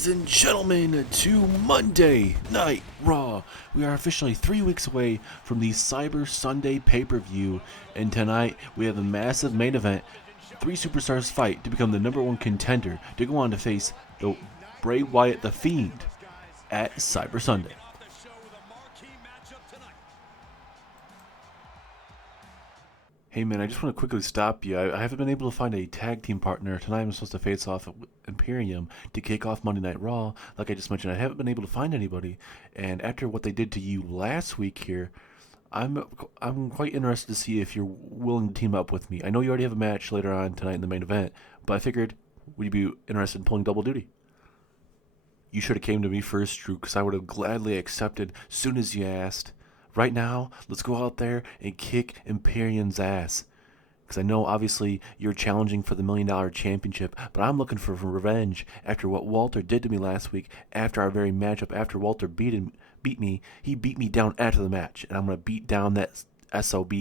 Ladies and gentlemen, to Monday Night Raw. We are officially 3 weeks away from the Cyber Sunday pay-per-view, and tonight we have a massive main event. 3 superstars fight to become the #1 contender to go on to face the Bray Wyatt the Fiend at Cyber Sunday. Hey man, I just want to quickly stop you. I haven't been able to find a tag team partner. Tonight I'm supposed to face off at Imperium to kick off Monday Night Raw. Like I just mentioned, I haven't been able to find anybody. And after what they did to you last week here, I'm quite interested to see if you're willing to team up with me. I know you already have a match later on tonight in the main event, but I figured, would you be interested in pulling double duty? You should have came to me first, Drew, because I would have gladly accepted soon as you asked. Right now, let's go out there and kick Imperium's ass. Because I know, obviously, you're challenging for the $1 Million Championship, but I'm looking for revenge after what Walter did to me last week, after our very matchup, after Walter beat me. He beat me down after the match, and I'm going to beat down that SOB.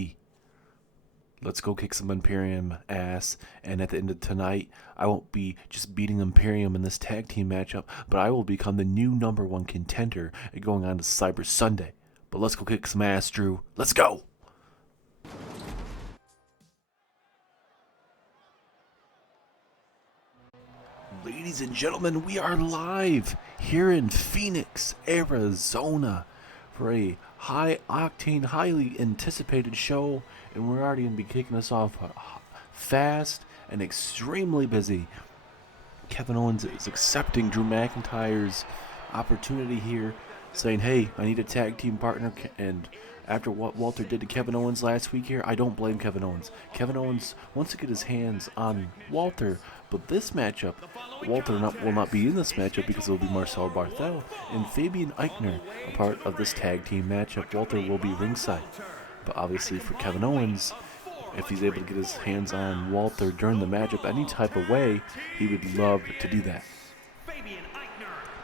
Let's go kick some Imperium ass, and at the end of tonight, I won't be just beating Imperium in this tag team matchup, but I will become the new #1 contender going on to Cyber Sunday. But let's go kick some ass, Drew. Let's go! Ladies and gentlemen, we are live here in Phoenix, Arizona for a high-octane, highly anticipated show, and we're already going to be kicking this off fast and extremely busy. Kevin Owens is accepting Drew McIntyre's opportunity here, saying, hey, I need a tag team partner, and after what Walter did to Kevin Owens last week here, I don't blame Kevin Owens. Kevin Owens wants to get his hands on Walter, but this matchup, Walter will not be in this matchup because it will be Marcel Barthel and Fabian Eichner, a part of this tag team matchup. Walter will be ringside. But obviously for Kevin Owens, if he's able to get his hands on Walter during the matchup any type of way, he would love to do that.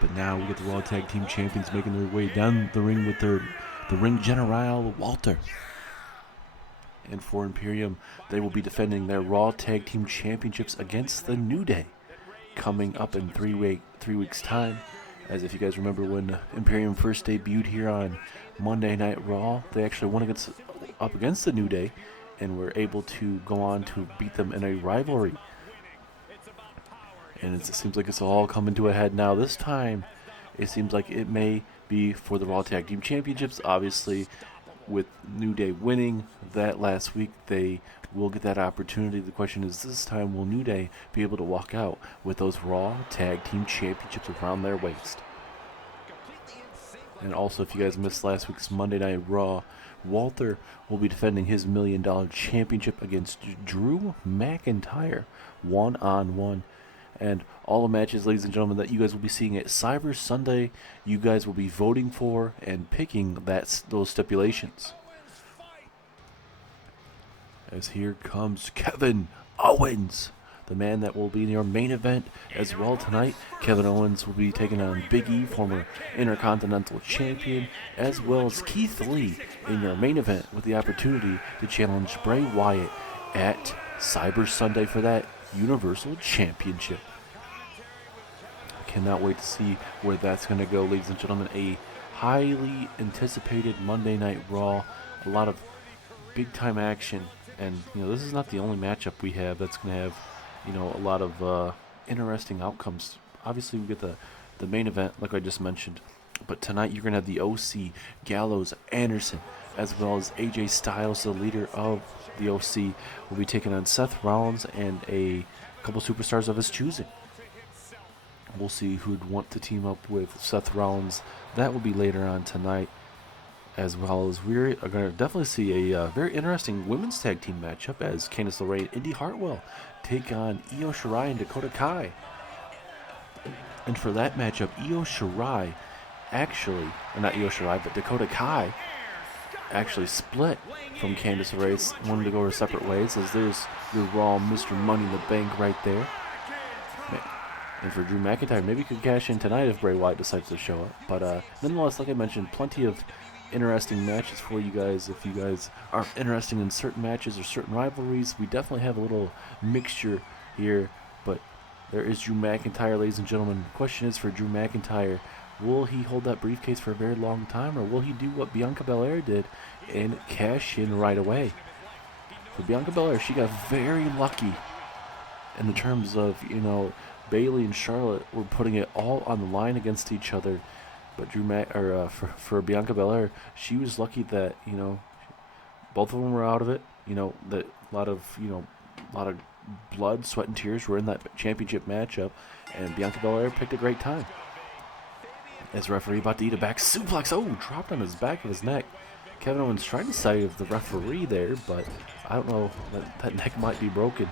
But now we get the Raw Tag Team Champions making their way down the ring with the Ring General, Walter. And for Imperium, they will be defending their Raw Tag Team Championships against the New Day, coming up in 3 weeks' time. As if you guys remember when Imperium first debuted here on Monday Night Raw, they actually won up against the New Day, and were able to go on to beat them in a rivalry. And it seems like it's all coming to a head now. This time, it seems like it may be for the Raw Tag Team Championships. Obviously, with New Day winning that last week, they will get that opportunity. The question is, this time, will New Day be able to walk out with those Raw Tag Team Championships around their waist? And also, if you guys missed last week's Monday Night Raw, Walter will be defending his $1 Million Championship against Drew McIntyre, one-on-one. And all the matches, ladies and gentlemen, that you guys will be seeing at Cyber Sunday, you guys will be voting for and picking those stipulations. As here comes Kevin Owens, the man that will be in your main event as well tonight. Kevin Owens will be taking on Big E, former Intercontinental Champion, as well as Keith Lee in your main event with the opportunity to challenge Bray Wyatt at Cyber Sunday for that Universal Championship. I cannot wait to see where that's going to go, ladies and gentlemen. A highly anticipated Monday Night Raw, a lot of big time action, and this is not the only matchup we have that's going to have a lot of interesting outcomes. Obviously we get the main event like I just mentioned, but tonight you're going to have the OC, Gallows, Anderson, as well as AJ Styles, the leader of the OC, will be taking on Seth Rollins and a couple superstars of his choosing. We'll see who'd want to team up with Seth Rollins. That will be later on tonight, as well as we're going to definitely see a very interesting women's tag team matchup as Candice LeRae and Indy Hartwell take on Io Shirai and Dakota Kai. And for that matchup, Dakota Kai actually split from Candice LeRae, wanted to go their separate ways, as there's your Raw Mr. Money in the Bank right there. And for Drew McIntyre, maybe he could cash in tonight if Bray Wyatt decides to show up. But nonetheless, like I mentioned, plenty of interesting matches for you guys. If you guys are interested in certain matches or certain rivalries, we definitely have a little mixture here. But there is Drew McIntyre, ladies and gentlemen. The question is for Drew McIntyre, will he hold that briefcase for a very long time, or will he do what Bianca Belair did and cash in right away? For Bianca Belair, she got very lucky in the terms of, Bayley and Charlotte were putting it all on the line against each other. But for Bianca Belair, she was lucky that, both of them were out of it. That a lot of blood, sweat, and tears were in that championship matchup, and Bianca Belair picked a great time. As referee about to eat a back suplex, dropped on his back of his neck. Kevin Owens trying to save the referee there, but I don't know, that neck might be broken,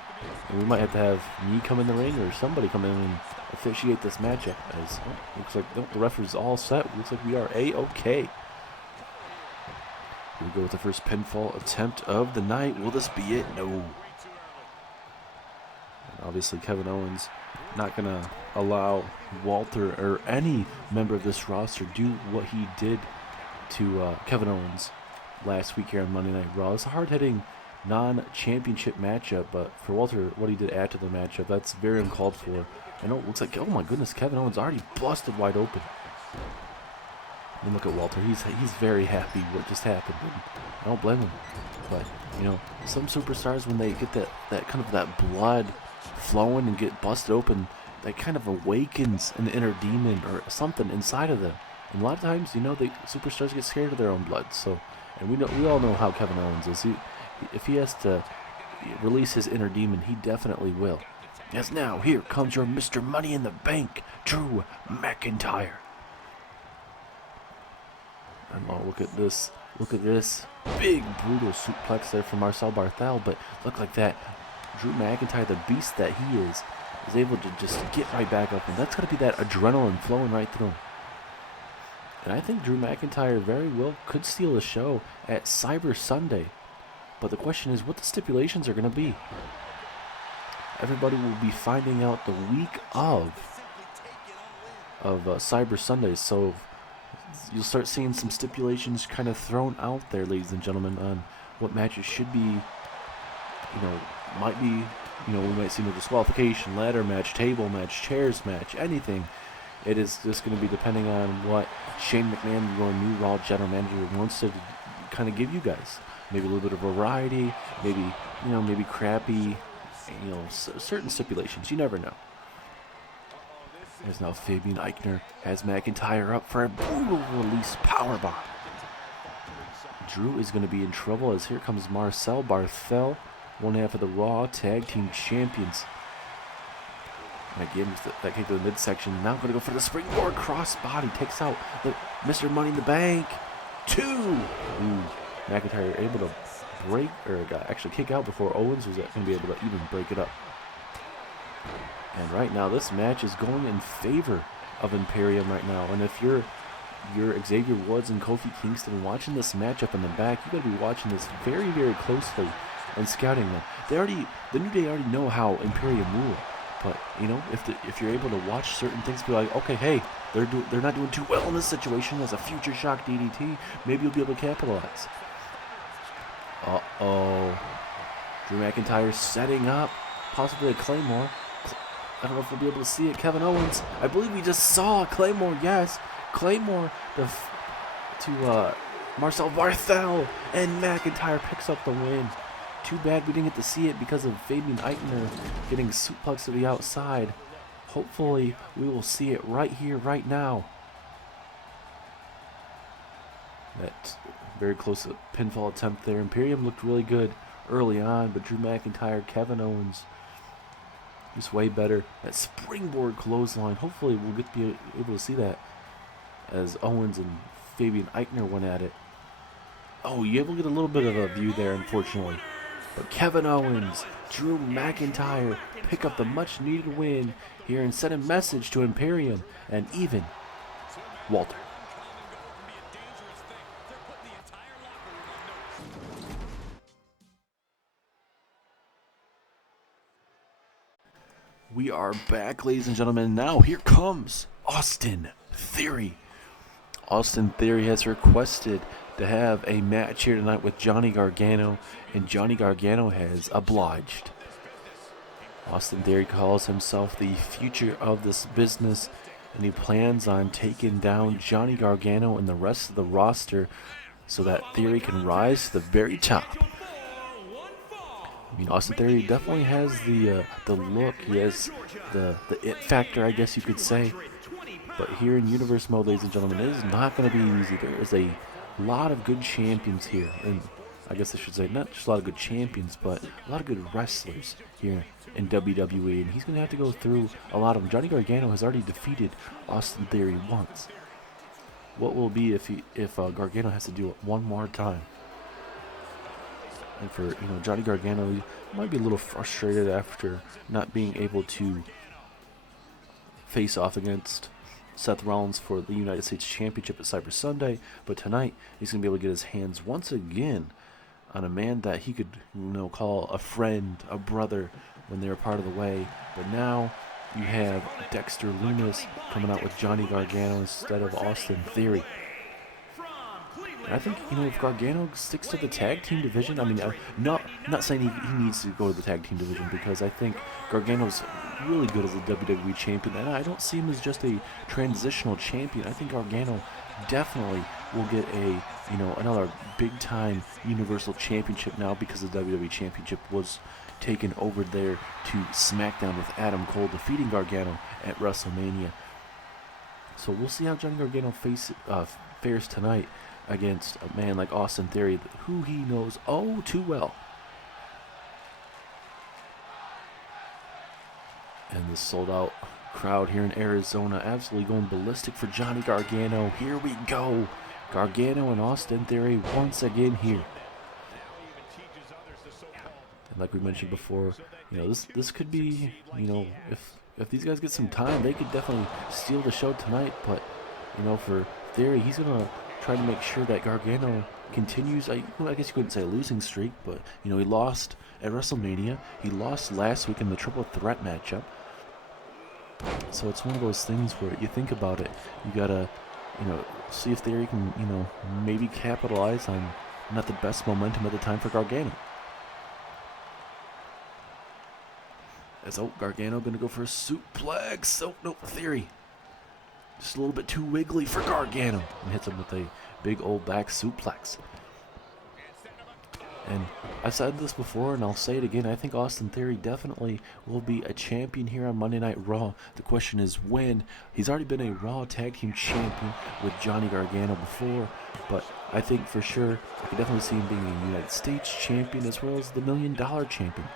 and we might have to have me come in the ring or somebody come in and officiate this matchup. As looks like the referee's all set. Looks like we are A-OK. Here we go with the first pinfall attempt of the night. Will this be it? No. And obviously Kevin Owens not going to allow Walter or any member of this roster do what he did to Kevin Owens last week here on Monday Night Raw. It's a hard-hitting non-championship matchup, but for Walter, what he did after the matchup, that's very uncalled for. I know it looks like, oh my goodness, Kevin Owens already busted wide open. And look at Walter, he's very happy what just happened, and I don't blame him. But, some superstars, when they get that kind of that blood flowing and get busted open, that kind of awakens an inner demon or something inside of them. And a lot of times, the superstars get scared of their own blood. So, and we all know how Kevin Owens is. If he has to release his inner demon, he definitely will. As now, here comes your Mr. Money in the Bank, Drew McIntyre. And look at this. Look at this big, brutal suplex there from Marcel Barthel. But look like that. Drew McIntyre, the beast that he is able to just get right back up. And that's going to be that adrenaline flowing right through him. And I think Drew McIntyre very well could steal the show at Cyber Sunday. But the question is what the stipulations are going to be. Everybody will be finding out the week of Cyber Sunday. So you'll start seeing some stipulations kind of thrown out there, ladies and gentlemen, on what matches should be, might be, we might see no disqualification, ladder match, table match, chairs match, anything. It is just going to be depending on what Shane McMahon, your new Raw General Manager, wants to kind of give you guys. Maybe a little bit of variety, maybe crappy, certain stipulations. You never know. There's now Fabian Eichner has McIntyre up for a brutal release powerbomb. Drew is going to be in trouble as here comes Marcel Barthel, one half of the Raw Tag Team Champions. And again, that kick to the midsection. Now going to go for the springboard crossbody. Takes out the Mr. Money in the Bank. 2. Ooh, McIntyre able to break, or actually kick out before Owens was going to be able to even break it up. And right now, this match is going in favor of Imperium right now. And if you're Xavier Woods and Kofi Kingston watching this matchup in the back, you got to be watching this very, very closely and scouting them. The New Day already know how Imperium rule. But, if you're able to watch certain things, be like, okay, hey, they're not doing too well in this situation as a future shock DDT. Maybe you'll be able to capitalize. Uh-oh. Drew McIntyre setting up possibly a Claymore. I don't know if we'll be able to see it. Kevin Owens, I believe we just saw a Claymore. Yes, Claymore to Marcel Barthel, and McIntyre picks up the win. Too bad we didn't get to see it because of Fabian Eichner getting suplexed to the outside. Hopefully, we will see it right here, right now. That very close pinfall attempt there. Imperium looked really good early on, but Drew McIntyre, Kevin Owens, just way better. That springboard clothesline. Hopefully, we'll be able to see that as Owens and Fabian Eichner went at it. Oh, you're able to get a little bit of a view there, unfortunately. But Kevin Owens, Drew McIntyre pick up the much-needed win here and send a message to Imperium and even Walter. We are back, ladies and gentlemen. Now here comes Austin Theory. Austin Theory has requested to have a match here tonight with Johnny Gargano, and Johnny Gargano has obliged. Austin Theory calls himself the future of this business, and he plans on taking down Johnny Gargano and the rest of the roster so that Theory can rise to the very top. I mean, Austin Theory definitely has the look. He has the it factor, I guess you could say. But here in Universe mode, ladies and gentlemen, it is not going to be easy. There is a lot of good champions here, and I guess I should say not just a lot of good champions, but a lot of good wrestlers here in WWE, and he's going to have to go through a lot of them. Johnny Gargano has already defeated Austin Theory once. What will it be if Gargano has to do it one more time? And for Johnny Gargano, he might be a little frustrated after not being able to face off against Seth Rollins for the United States Championship at Cyber Sunday, but tonight he's going to be able to get his hands once again on a man that he could call a friend, a brother when they were part of the way. But now you have Dexter Lumis coming out with Johnny Gargano instead of Austin Theory. And I think, if Gargano sticks to the tag team division, I mean, not saying he needs to go to the tag team division, because I think Gargano's really good as a WWE champion, and I don't see him as just a transitional champion. I think Gargano definitely will get another big-time Universal Championship now, because the WWE Championship was taken over there to SmackDown with Adam Cole defeating Gargano at WrestleMania. So we'll see how Johnny Gargano fares tonight against a man like Austin Theory, who he knows oh too well. And the sold-out crowd here in Arizona absolutely going ballistic for Johnny Gargano. Here we go. Gargano and Austin Theory once again here. And like we mentioned before, this could be, if these guys get some time, they could definitely steal the show tonight. But, for Theory, he's going to try to make sure that Gargano continues, I guess you couldn't say a losing streak, but, he lost at WrestleMania. He lost last week in the triple threat matchup. So it's one of those things where you think about it, you got to, see if Theory can, maybe capitalize on not the best momentum at the time for Gargano. As Gargano going to go for a suplex. Oh, no, Theory. Just a little bit too wiggly for Gargano. And hits him with a big old back suplex. And I've said this before, and I'll say it again. I think Austin Theory definitely will be a champion here on Monday Night Raw. The question is when. He's already been a Raw Tag Team Champion with Johnny Gargano before. But I think for sure, I can definitely see him being a United States Champion as well as the $1 Million Champion.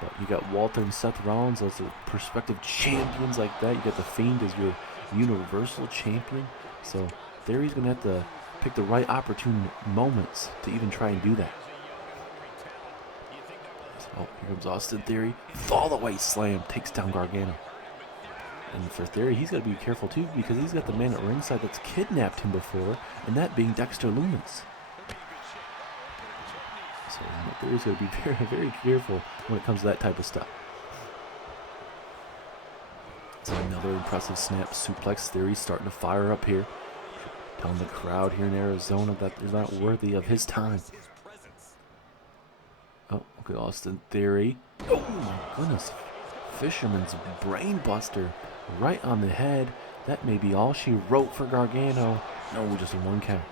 But you got Walter and Seth Rollins as the prospective champions like that. You got The Fiend as your Universal Champion. So Theory's going to have to pick the right opportune moments to even try and do that. So, here comes Austin Theory. Fall away slam takes down Gargano. And for Theory, he's got to be careful too, because he's got the man at ringside that's kidnapped him before, and that being Dexter Lumis. So Theory's got to be very, very careful when it comes to that type of stuff. It's another impressive snap suplex. Theory starting to fire up here, telling the crowd here in Arizona that they're not worthy of his time. Oh, okay, Austin Theory. Oh my goodness. Fisherman's brainbuster right on the head. That may be all she wrote for Gargano. No, just a 1 count.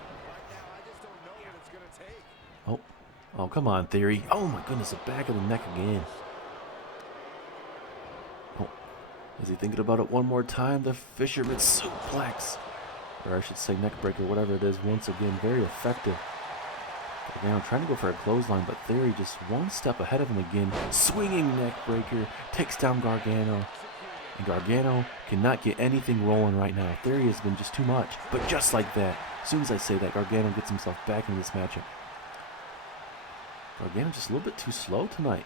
Oh, come on, Theory. Oh my goodness, the back of the neck again. Oh, is he thinking about it one more time? The fisherman's suplex. Or I should say neck breaker, whatever it is. Once again, very effective. Gargano trying to go for a clothesline, but Theory just one step ahead of him again. Swinging neck breaker, takes down Gargano. And Gargano cannot get anything rolling right now. Theory has been just too much. But just like that, as soon as I say that, Gargano gets himself back in this matchup. Gargano just a little bit too slow tonight.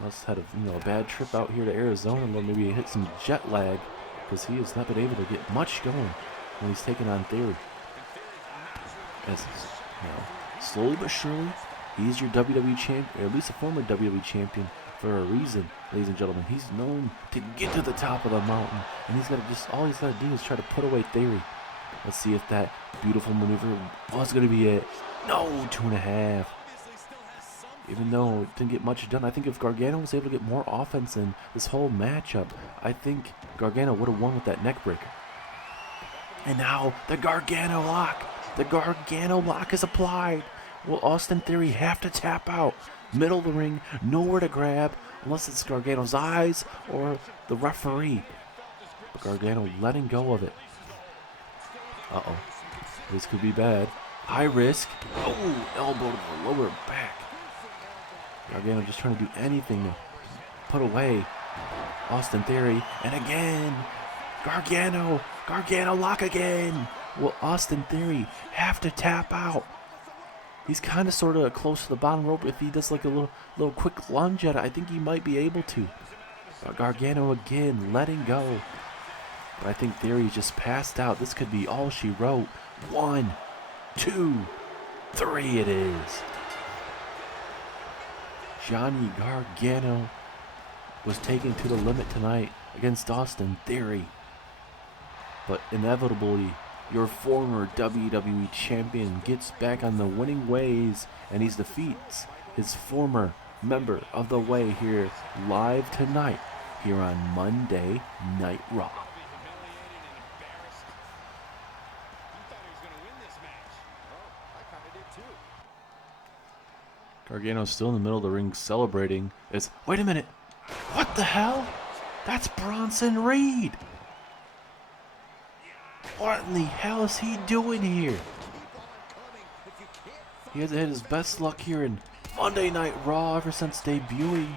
Must have had a bad trip out here to Arizona, or maybe hit some jet lag, because he has not been able to get much going when he's taking on Theory. As slowly but surely, he's your WWE champion, or at least a former WWE champion, for a reason, ladies and gentlemen. He's known to get to the top of the mountain, and all he's got to do is try to put away Theory. Let's see if that beautiful maneuver was going to be it. No, 2.5. even though it didn't get much done. I think if Gargano was able to get more offense in this whole matchup, I think Gargano would have won with that neck breaker. And now the Gargano lock. The Gargano lock is applied. Will Austin Theory have to tap out? Middle of the ring, nowhere to grab, unless it's Gargano's eyes or the referee. But Gargano letting go of it. Uh-oh. This could be bad. High risk. Oh, elbow to the lower back. Gargano just trying to do anything to put away Austin Theory. And again, Gargano lock again. Will Austin Theory have to tap out? He's kind of sort of close to the bottom rope. If he does like a little quick lunge at it, I think he might be able to. Gargano again letting go. But I think Theory just passed out. This could be all she wrote. 1, 2, 3 it is. Johnny Gargano was taken to the limit tonight against Austin Theory. But inevitably, your former WWE champion gets back on the winning ways, and he defeats his former member of the Way here live tonight here on Monday Night Raw. Gargano's still in the middle of the ring celebrating. Wait a minute. What the hell? That's Bronson Reed. What in the hell is he doing here? He hasn't had his best luck here in Monday Night Raw ever since debuting.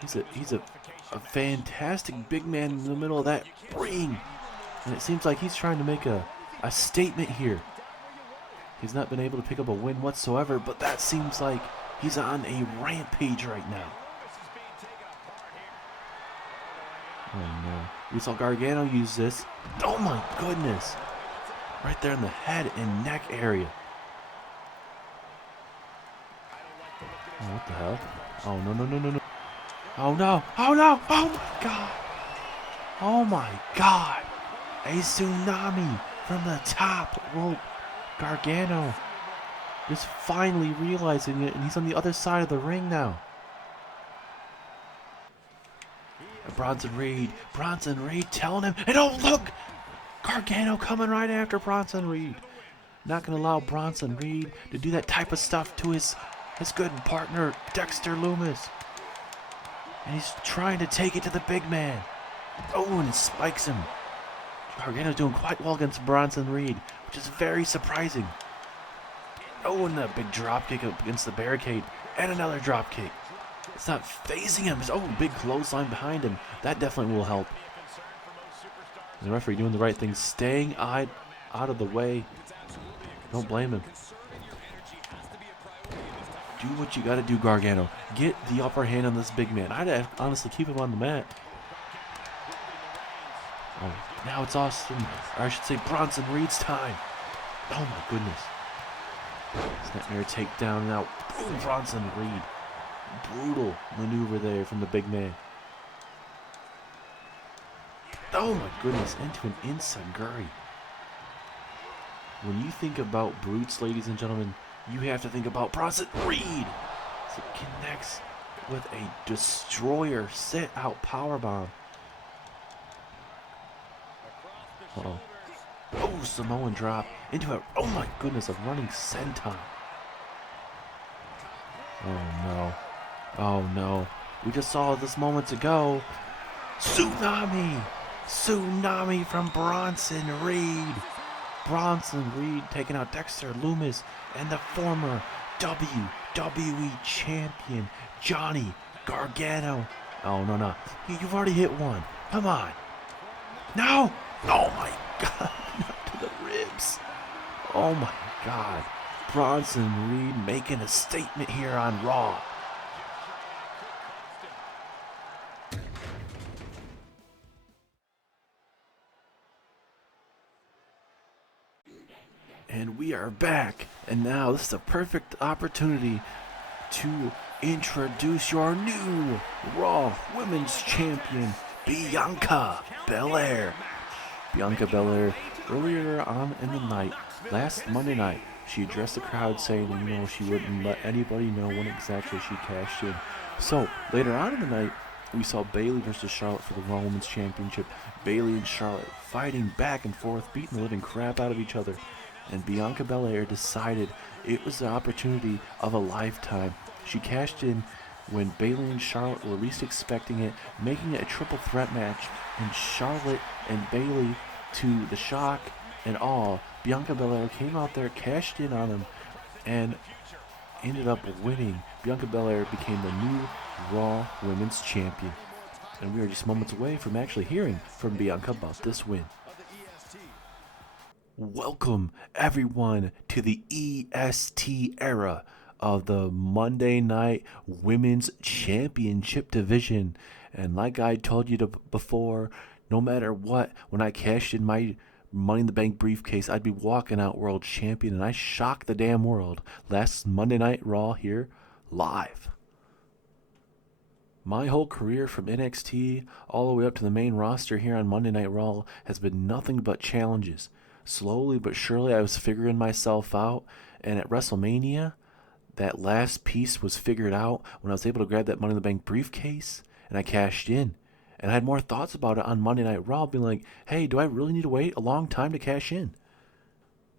He's a fantastic big man in the middle of that ring. And it seems like he's trying to make a statement here. He's not been able to pick up a win whatsoever, but that seems like he's on a rampage right now. Oh no. We saw Gargano use this. Oh my goodness. Right there in the head and neck area. Oh, what the hell? Oh no. Oh no. Oh no. Oh my god. Oh my god. A tsunami from the top rope. Gargano just finally realizing it, and he's on the other side of the ring now. Bronson Reed telling him, and oh look, Gargano coming right after Bronson Reed. Not going to allow Bronson Reed to do that type of stuff to his good partner Dexter Lumis. And he's trying to take it to the big man. Oh, and it spikes him. Gargano's doing quite well against Bronson Reed, which is very surprising. Oh, and a big drop kick up against the barricade, and another drop kick. It's not phasing him. Oh, big clothesline behind him. That definitely will help. The referee doing the right thing, staying out of the way. Don't blame him. Do what you got to do, Gargano. Get the upper hand on this big man. I'd honestly keep him on the mat. Oh, now it's Austin, or I should say Bronson Reed's time. Oh my goodness. Snapmare takedown now. Boom, Bronson Reed. Brutal maneuver there from the big man. Oh my goodness, into an enziguri. When you think about brutes, ladies and gentlemen, you have to think about Bronson Reed. So it connects with a destroyer sit out powerbomb. Uh-oh. Oh, Samoan drop into a, oh my goodness, a running senton. Oh no. Oh no. We just saw this moments ago. Tsunami! Tsunami from Bronson Reed. Bronson Reed taking out Dexter Lumis and the former WWE champion Johnny Gargano. Oh no. You've already hit one. Come on. No! Oh my god, not to the ribs. Oh my god. Bronson Reed making a statement here on Raw. And we are back. And now this is a perfect opportunity to introduce your new Raw Women's Champion, Bianca Belair. Bianca Belair earlier on in the night, last Monday night, she addressed the crowd saying, she wouldn't let anybody know when exactly she cashed in. So later on in the night, we saw Bayley versus Charlotte for the Raw Women's Championship. Bayley and Charlotte fighting back and forth, beating the living crap out of each other. And Bianca Belair decided it was the opportunity of a lifetime. She cashed in when Bayley and Charlotte were least expecting it, making it a triple threat match. And Charlotte and Bayley, to the shock and awe, Bianca Belair came out there, cashed in on them, and ended up winning. Bianca Belair became the new Raw Women's Champion. And we are just moments away from actually hearing from Bianca about this win. Welcome, everyone, to the EST era of the Monday Night Women's Championship division. And like I told you before, no matter what, when I cashed in my Money in the Bank briefcase, I'd be walking out world champion, and I shocked the damn world last Monday Night Raw here live. My whole career from NXT all the way up to the main roster here on Monday Night Raw has been nothing but challenges. Slowly but surely I was figuring myself out, and at WrestleMania, that last piece was figured out when I was able to grab that Money in the Bank briefcase, and I cashed in. And I had more thoughts about it on Monday Night Raw, being like, hey, do I really need to wait a long time to cash in?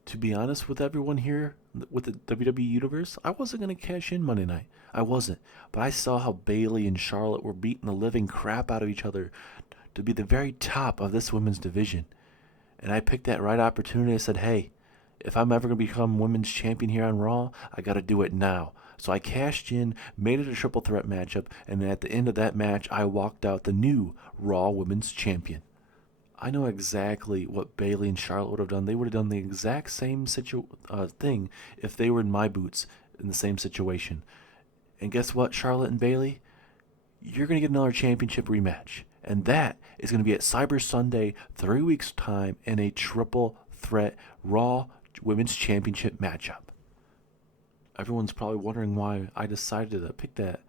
To be honest with everyone here with the WWE Universe, I wasn't going to cash in Monday night. I wasn't. But I saw how Bayley and Charlotte were beating the living crap out of each other to be the very top of this women's division. And I picked that right opportunity. I said, hey, if I'm ever going to become women's champion here on Raw, I got to do it now. So I cashed in, made it a triple threat matchup, and at the end of that match, I walked out the new Raw Women's Champion. I know exactly what Bayley and Charlotte would have done. They would have done the exact same thing if they were in my boots in the same situation. And guess what, Charlotte and Bayley? You're going to get another championship rematch. And that is going to be at Cyber Sunday, 3 weeks' time, in a triple threat Raw Women's Championship matchup. Everyone's probably wondering why I decided to pick that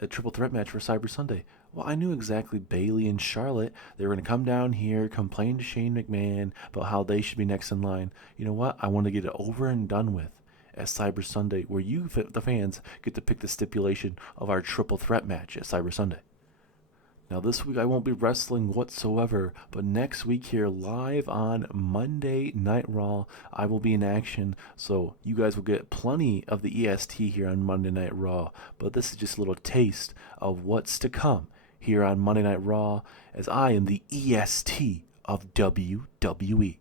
a triple threat match for Cyber Sunday. Well, I knew exactly Bayley and Charlotte. They were going to come down here, complain to Shane McMahon about how they should be next in line. You know what? I want to get it over and done with at Cyber Sunday, where you, the fans, get to pick the stipulation of our triple threat match at Cyber Sunday. Now, this week I won't be wrestling whatsoever, but next week here, live on Monday Night Raw, I will be in action, so you guys will get plenty of the EST here on Monday Night Raw, but this is just a little taste of what's to come here on Monday Night Raw, as I am the EST of WWE.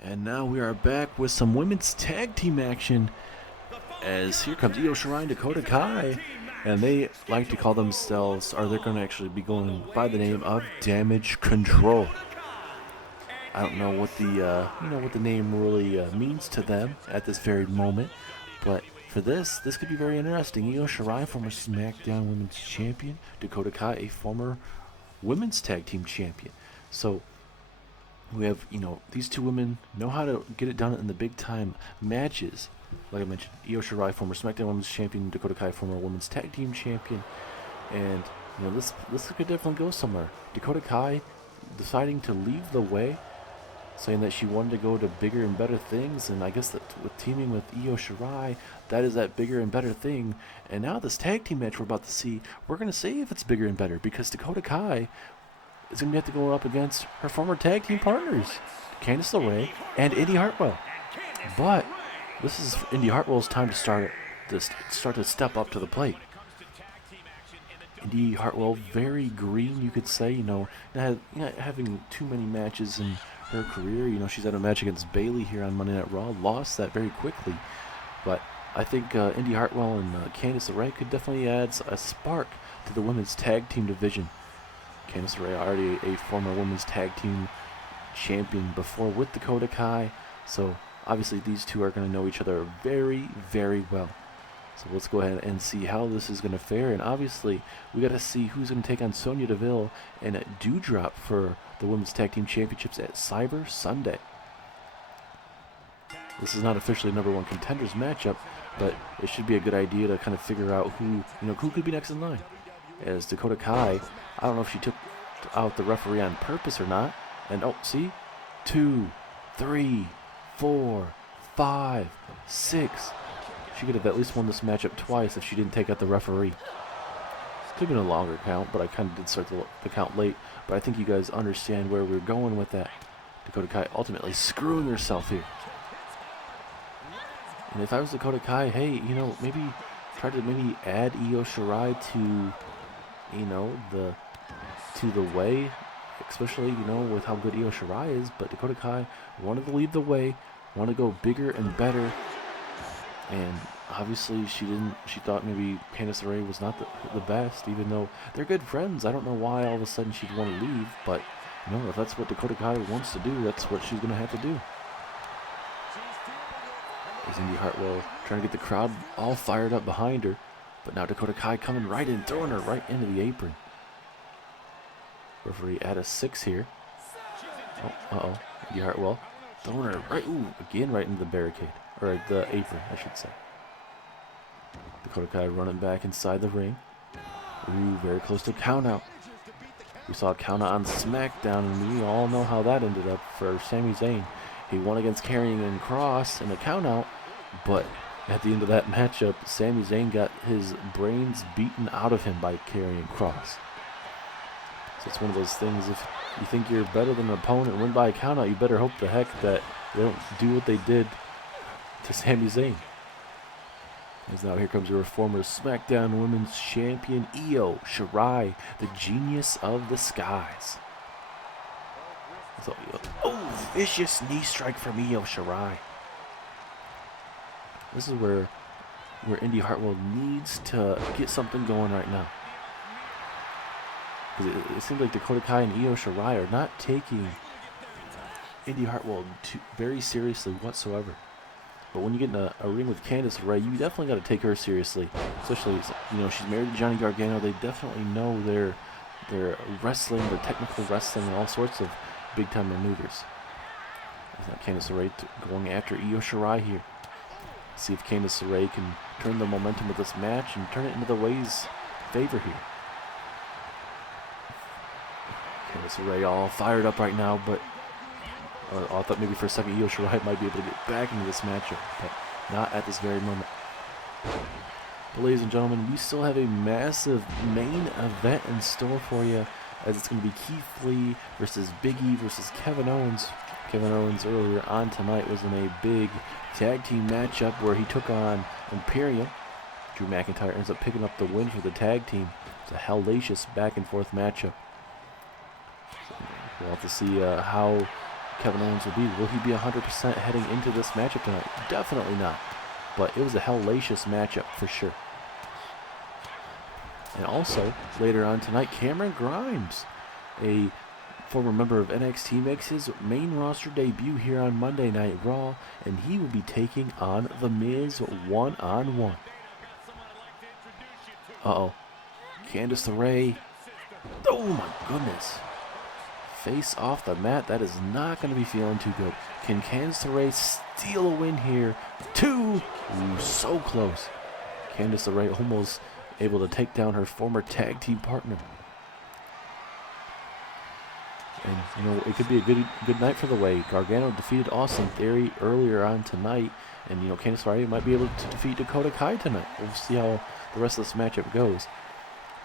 And now we are back with some women's tag team action, as here comes Io Shirai and Dakota Kai, and they like to call themselves, or they're going to actually be going by the name of Damage Control. I don't know what the name really means to them at this very moment, but for this could be very interesting. Io Shirai, former SmackDown Women's Champion, Dakota Kai, a former Women's Tag Team Champion. So we have, these two women know how to get it done in the big time matches. Like I mentioned, Io Shirai, former SmackDown Women's Champion, Dakota Kai, former Women's Tag Team Champion, and this could definitely go somewhere. Dakota Kai deciding to leave the way, saying that she wanted to go to bigger and better things, and I guess that with teaming with Io Shirai, that is that bigger and better thing. And now this tag team match we're about to see, we're going to see if it's bigger and better, because Dakota Kai is going to have to go up against her former tag team partners, Candice LeRae and Indy Hartwell. But this is Indy Hartwell's time to start to step up to the plate. Indy Hartwell, very green, you could say. Not having too many matches in her career. She's had a match against Bayley here on Monday Night Raw, lost that very quickly. But I think Indy Hartwell and Candice LeRae could definitely add a spark to the women's tag team division. Candice LeRae, already a former women's tag team champion before with Dakota Kai, so obviously these two are going to know each other very, very well. So let's go ahead and see how this is going to fare, and obviously we got to see who's going to take on Sonya Deville and a Doudrop for the women's tag team championships at Cyber Sunday. This is not officially number one contenders matchup, but it should be a good idea to kind of figure out who could be next in line. as Dakota Kai, I don't know if she took out the referee on purpose or not. And oh, see? 2, 3, 4, 5, 6. She could have at least won this matchup twice if she didn't take out the referee. Could have been a longer count, but I kind of did start the count late. But I think you guys understand where we're going with that. Dakota Kai ultimately screwing herself here. And if I was Dakota Kai, hey, you know, maybe try to maybe add Io Shirai to, you know, the way, especially, you know, with how good Io Shirai is. But Dakota Kai wanted to lead the way, wanted to go bigger and better. And obviously she didn't. She thought maybe Candice LeRae was not the best, even though they're good friends. I don't know why all of a sudden she'd want to leave, but you know, if that's what Dakota Kai wants to do, that's what she's gonna have to do. There's Indy Hartwell trying to get the crowd all fired up behind her, but now Dakota Kai coming right in, throwing her right into the apron. Referee at a 6 here. Oh, Indy Hartwell throwing her right, again right into the barricade. Or the apron, I should say. Dakota Kai running back inside the ring. Very close to count out. We saw a count out on SmackDown, and we all know how that ended up for Sami Zayn. He won against Karrion Kross in a count out, but at the end of that matchup, Sami Zayn got his brains beaten out of him by Karrion Kross. So it's one of those things, if you think you're better than an opponent and win by a count out, you better hope the heck that they don't do what they did to Sami Zayn. As now here comes your former SmackDown Women's Champion Io Shirai, the genius of the skies. So, vicious knee strike from Io Shirai. This is where Indy Hartwell needs to get something going right now. Because it seems like Dakota Kai and Io Shirai are not taking Indy Hartwell very seriously whatsoever. But when you get in a ring with Candice LeRae, you definitely got to take her seriously. Especially, you know, she's married to Johnny Gargano. They definitely know their wrestling, their technical wrestling, and all sorts of big-time maneuvers. Candice LeRae going after Io Shirai here. See if Candice LeRae can turn the momentum of this match and turn it into the Way's favor here. Candice LeRae all fired up right now, but I thought maybe for a second Io Shirai might be able to get back into this matchup, but not at this very moment. But ladies and gentlemen, we still have a massive main event in store for you, as it's going to be Keith Lee versus Big E versus Kevin Owens. Kevin Owens earlier on tonight was in a big tag team matchup where he took on Imperium. Drew McIntyre ends up picking up the win for the tag team. It's a hellacious back and forth matchup. So we'll have to see how Kevin Owens will be. Will he be 100% heading into this matchup tonight? Definitely not. But it was a hellacious matchup for sure. And also, later on tonight, Cameron Grimes, a former member of NXT, makes his main roster debut here on Monday Night Raw, and he will be taking on The Miz one-on-one. Uh-oh. Candice LeRae. Oh my goodness. Face off the mat. That is not going to be feeling too good. Can Candice LeRae steal a win here? 2. Ooh, so close. Candice LeRae almost able to take down her former tag team partner. And, you know, it could be a good night for the Way. Gargano defeated Austin Theory earlier on tonight. And, you know, Candice LeRae might be able to defeat Dakota Kai tonight. We'll see how the rest of this matchup goes.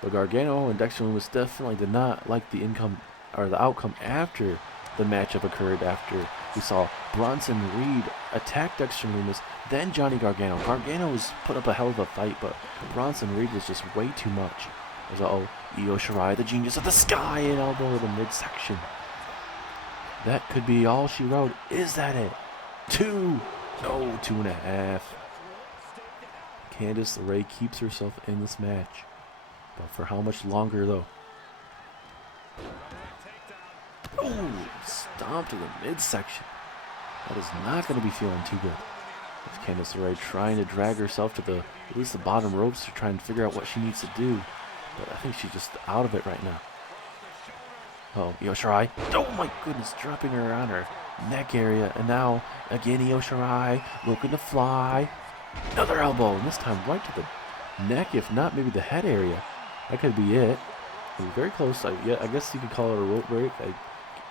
But Gargano and Dexter Lumis definitely did not like the outcome after the matchup occurred, after we saw Bronson Reed attack Dexter Lumis, then Johnny Gargano. Gargano was put up a hell of a fight, but Bronson Reed was just way too much. There's Io Shirai, the genius of the sky, and elbow to the midsection. That could be all she wrote. Is that it? 2. No, 2.5. Candice LeRae keeps herself in this match. But for how much longer, though? Oh, stomp to the midsection. That is not going to be feeling too good. It's Candice LeRae trying to drag herself to at least the bottom ropes to try and figure out what she needs to do. But I think she's just out of it right now. Oh, Io Shirai. Oh my goodness, dropping her on her neck area. And now, again, Io Shirai looking to fly. Another elbow, and this time right to the neck, if not maybe the head area. That could be it. Very close. Yeah, I guess you could call it a rope break.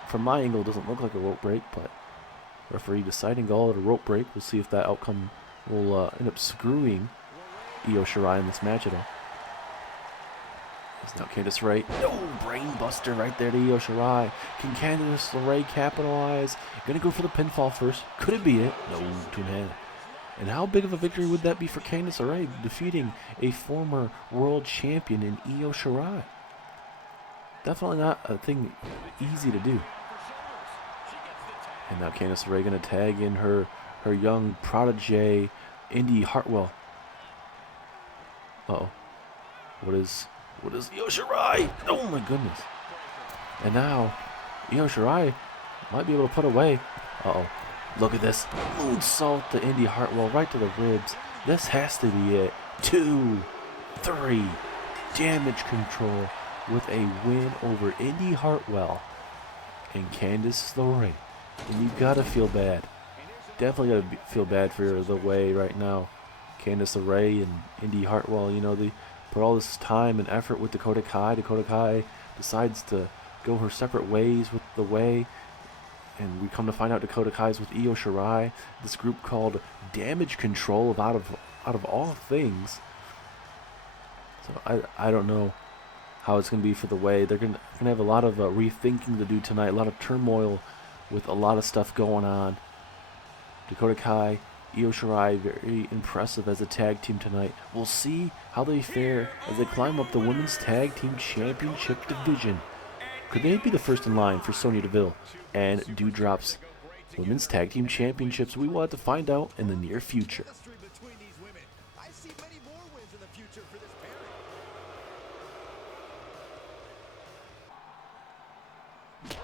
From my angle, it doesn't look like a rope break, but referee deciding to call it a rope break. We'll see if that outcome will end up screwing Io Shirai in this match at all. It's now Candice LeRae. No, brain buster right there to Io Shirai. Can Candice LeRae capitalize? Gonna go for the pinfall first. Could it be it? No, 2.5. And how big of a victory would that be for Candice LeRae, defeating a former world champion in Io Shirai? Definitely not a thing easy to do. And now Candice LeRae going to tag in her young protege, Indy Hartwell. Uh-oh. What is Io Shirai? Oh my goodness. And now Io Shirai might be able to put away. Uh-oh. Look at this. Moonsault to Indy Hartwell right to the ribs. This has to be it. 2, 3. Damage control with a win over Indy Hartwell and Candice LeRae. And you gotta feel bad. Definitely gotta feel bad for the way right now. Candice LeRae and Indy Hartwell, you know, they put all this time and effort with Dakota Kai. Dakota Kai decides to go her separate ways with the way. And we come to find out Dakota Kai's with Io Shirai. This group called Damage Control out of all things. So I don't know how it's going to be for the way. They're going to have a lot of rethinking to do tonight, a lot of turmoil with a lot of stuff going on. Dakota Kai, Io Shirai, very impressive as a tag team tonight. We'll see how they fare as they climb up the Women's Tag Team Championship division. Could they be the first in line for Sonya Deville and Doudrop's Women's Tag Team Championships? We will have to find out in the near future.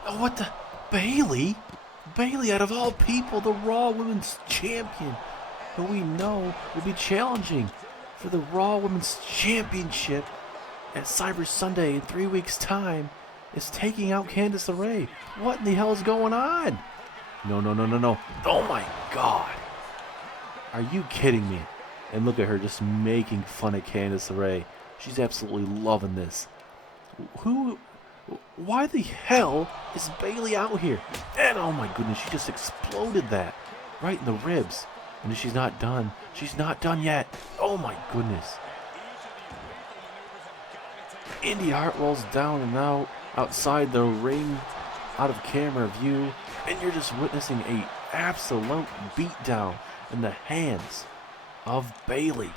Oh, what the? Bayley? Bayley, out of all people, the Raw Women's Champion, who we know will be challenging for the Raw Women's Championship at Cyber Sunday in 3 weeks' time, is taking out Candice LeRae. What in the hell is going on? No. Oh my God. Are you kidding me? And look at her just making fun of Candice LeRae. She's absolutely loving this. Why the hell is Bayley out here? And oh my goodness, she just exploded that right in the ribs. And she's not done. She's not done yet. Oh my goodness. Indy Hartwell's down and out, outside the ring, out of camera view. And you're just witnessing a absolute beatdown in the hands of Bayley.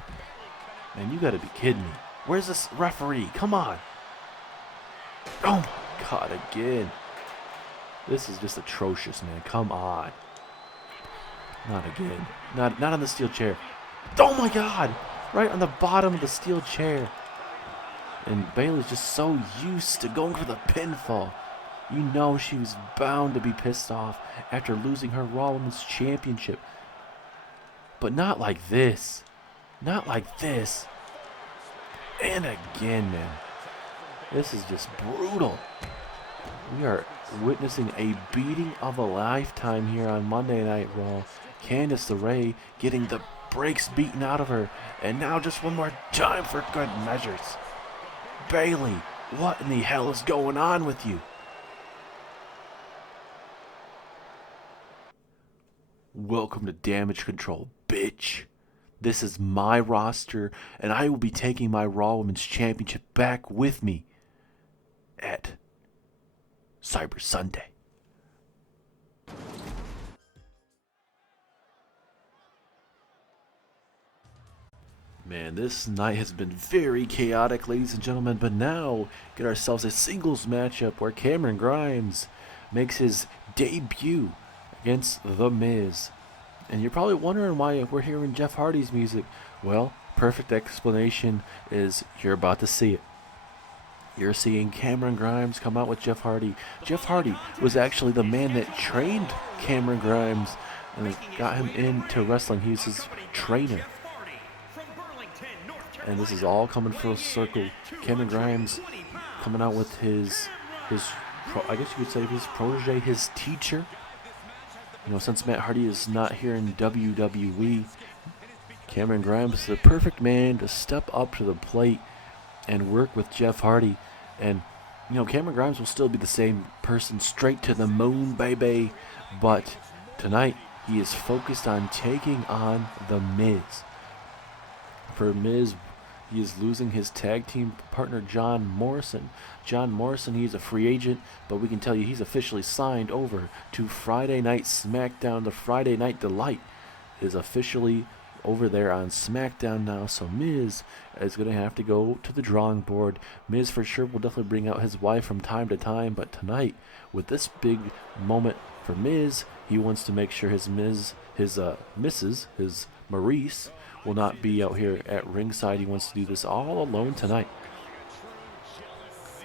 Man, you gotta be kidding me. Where's this referee? Come on. Oh my God, again. This is just atrocious, man. Come on. Not again. Not on the steel chair. Oh my God. Right on the bottom of the steel chair. And Bayley's just so used to going for the pinfall. You know she was bound to be pissed off after losing her Raw Women's Championship. But not like this. Not like this. And again, man. This is just brutal. We are witnessing a beating of a lifetime here on Monday Night Raw. Candice LeRae getting the brakes beaten out of her. And now just one more time for good measures. Bayley, what in the hell is going on with you? Welcome to Damage Control, bitch. This is my roster, and I will be taking my Raw Women's Championship back with me at Cyber Sunday. Man, this night has been very chaotic, ladies and gentlemen, but now get ourselves a singles matchup where Cameron Grimes makes his debut against The Miz. And you're probably wondering why we're hearing Jeff Hardy's music. Well, perfect explanation is you're about to see it. You're seeing Cameron Grimes come out with Jeff Hardy. Jeff Hardy was actually the man that trained Cameron Grimes and got him into wrestling. He's his trainer. And this is all coming full circle. Cameron Grimes coming out with his I guess you could say his protege, his teacher. You know, since Matt Hardy is not here in WWE, Cameron Grimes is the perfect man to step up to the plate and work with Jeff Hardy. And, you know, Cameron Grimes will still be the same person, straight to the moon, baby. But tonight, he is focused on taking on The Miz. For Miz, he is losing his tag team partner, John Morrison. John Morrison, he's a free agent, but we can tell you he's officially signed over to Friday Night SmackDown. The Friday Night Delight is officially over there on SmackDown now, so Miz is going to have to go to the drawing board. Miz for sure will definitely bring out his wife from time to time, but tonight, with this big moment for Miz, he wants to make sure his missus, his Maurice, will not be out here at ringside. He wants to do this all alone tonight.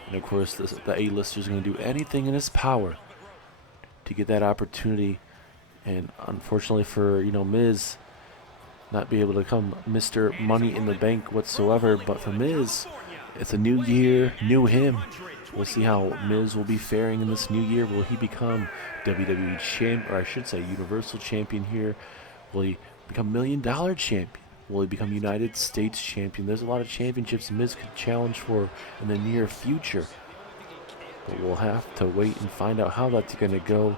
And of course, the A-lister is going to do anything in his power to get that opportunity. And unfortunately for, you know, Miz, not be able to come Mr. Money in the Bank whatsoever. But for Miz, it's a new year, new him. We'll see how Miz will be faring in this new year. Will he become WWE champ, or I should say Universal Champion here? Will he become $1 Million Champion? Will he become United States Champion? There's a lot of championships Miz could challenge for in the near future. But we'll have to wait and find out how that's going to go.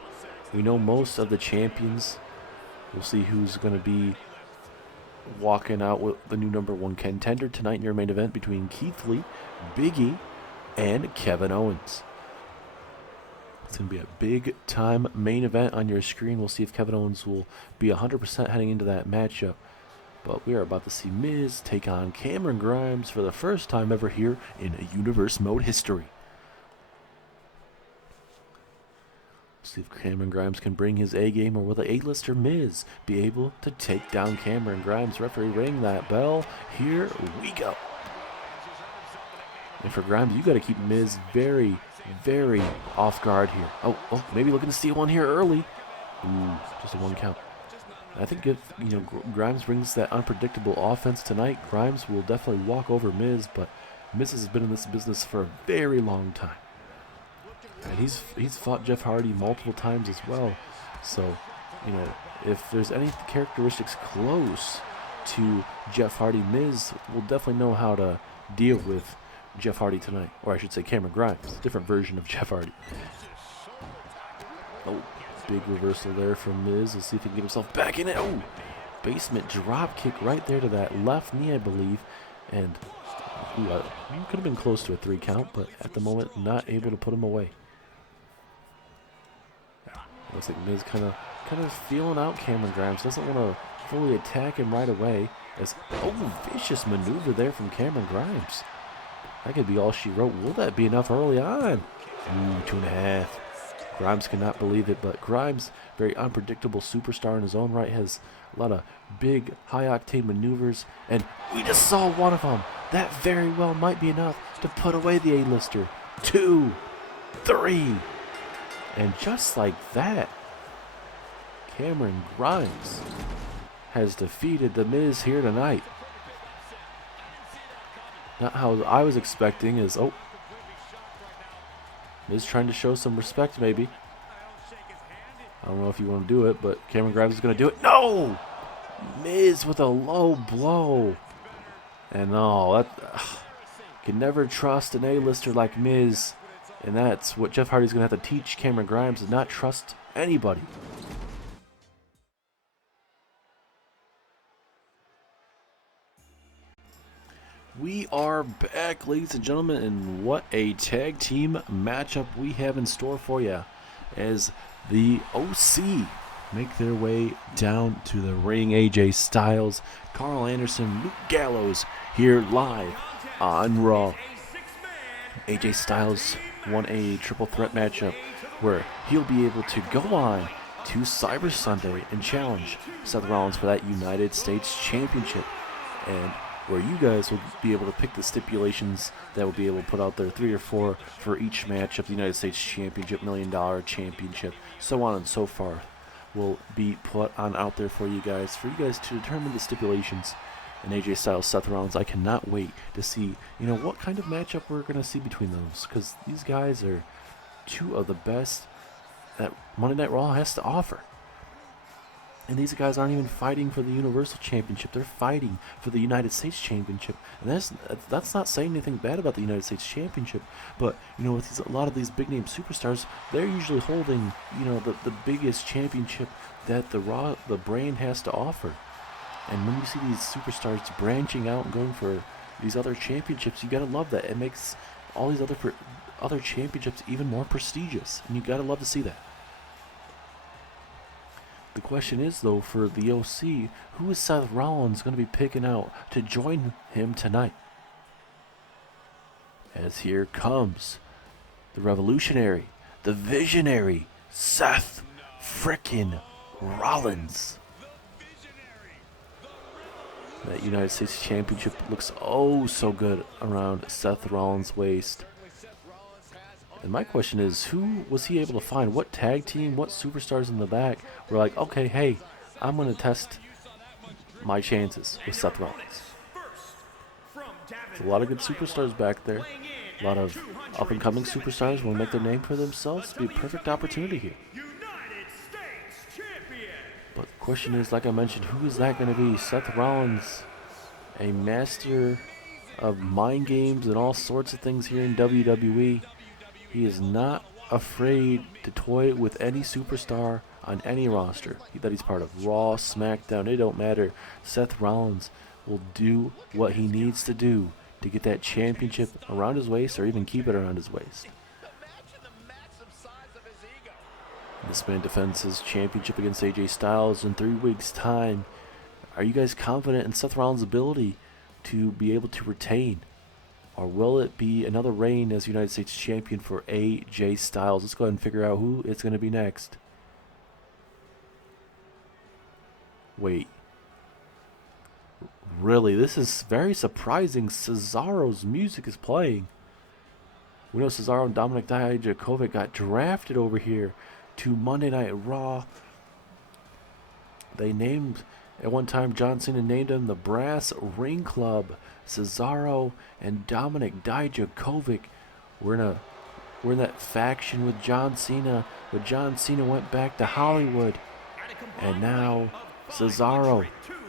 We know most of the champions. We'll see who's going to be walking out with the new #1 contender tonight in your main event between Keith Lee, Big E, and Kevin Owens. It's going to be a big-time main event on your screen. We'll see if Kevin Owens will be 100% heading into that matchup. But we are about to see Miz take on Cameron Grimes for the first time ever here in a Universe Mode history. See if Cameron Grimes can bring his A game, or will the A-lister Miz be able to take down Cameron Grimes? Referee, ring that bell. Here we go. And for Grimes, you got to keep Miz very, very off guard here. Oh, maybe looking to steal one here early. Ooh, just a 1 count. I think if, you know, Grimes brings that unpredictable offense tonight, Grimes will definitely walk over Miz, but Miz has been in this business for a very long time. And he's fought Jeff Hardy multiple times as well. So, you know, if there's any characteristics close to Jeff Hardy, Miz will definitely know how to deal with Jeff Hardy tonight. Or I should say Cameron Grimes, different version of Jeff Hardy. Oh, big reversal there from Miz. Let's see if he can get himself back in it. Oh, basement drop kick right there to that left knee, I believe. And could have been close to a 3 count, but at the moment, not able to put him away. Looks like Miz kind of feeling out Cameron Grimes. Doesn't want to fully attack him right away. Vicious maneuver there from Cameron Grimes. That could be all she wrote. Will that be enough early on? Ooh, 2.5. Grimes cannot believe it, but Grimes, very unpredictable superstar in his own right, has a lot of big, high-octane maneuvers, and we just saw one of them. That very well might be enough to put away the A-lister. 2, 3. And just like that, Cameron Grimes has defeated The Miz here tonight. Not how I was expecting is, Miz trying to show some respect maybe. I don't know if you want to do it, but Cameron Grimes is going to do it. No! Miz with a low blow. And can never trust an A-lister like Miz. And that's what Jeff Hardy's going to have to teach Cameron Grimes, is not trust anybody. We are back, ladies and gentlemen, and what a tag team matchup we have in store for you as the OC make their way down to the ring. AJ Styles, Carl Anderson, Luke Gallows here live on Raw. AJ Styles won a triple threat matchup where he'll be able to go on to Cyber Sunday and challenge Seth Rollins for that United States Championship, and where you guys will be able to pick the stipulations that will be able to put out there, 3 or 4 for each matchup. The United States Championship, $1 Million Championship, so on and so forth will be put on out there for you guys to determine the stipulations. And AJ Styles, Seth Rollins, I cannot wait to see, what kind of matchup we're going to see between those, because these guys are 2 of the best that Monday Night Raw has to offer. And these guys aren't even fighting for the Universal Championship. They're fighting for the United States Championship. And that's not saying anything bad about the United States Championship. But, you know, with a lot of these big-name superstars, they're usually holding, you know, the biggest championship that the brand has to offer. And when you see these superstars branching out and going for these other championships, you got to love that. It makes all these other championships even more prestigious. And you got to love to see that. The question is, though, for the OC, who is Seth Rollins going to be picking out to join him tonight? As here comes the revolutionary, the visionary, Seth frickin' Rollins. That United States Championship looks oh so good around Seth Rollins' waist. And my question is, who was he able to find? What tag team, what superstars in the back were like, okay, hey, I'm going to test my chances with Seth Rollins. There's a lot of good superstars back there. A lot of up-and-coming superstars want to make their name for themselves. It'd be a perfect opportunity here. But the question is, like I mentioned, who is that going to be? Seth Rollins, a master of mind games and all sorts of things here in WWE. He is not afraid to toy with any superstar on any roster that he's part of. Raw, SmackDown, it don't matter. Seth Rollins will do what he needs to do to get that championship around his waist or even keep it around his waist. This man defends his championship against AJ Styles in 3 weeks' time. Are you guys confident in Seth Rollins' ability to be able to retain? Or will it be another reign as United States Champion for AJ Styles? Let's go ahead and figure out who it's going to be next. Wait. Really? This is very surprising. Cesaro's music is playing. We know Cesaro and Dominic Dijakovic got drafted over here to Monday Night Raw. They named, at one time, John Cena named them the Brass Ring Club. Cesaro and Dominic Dijakovic were in that faction with John Cena, but John Cena went back to Hollywood, and now Cesaro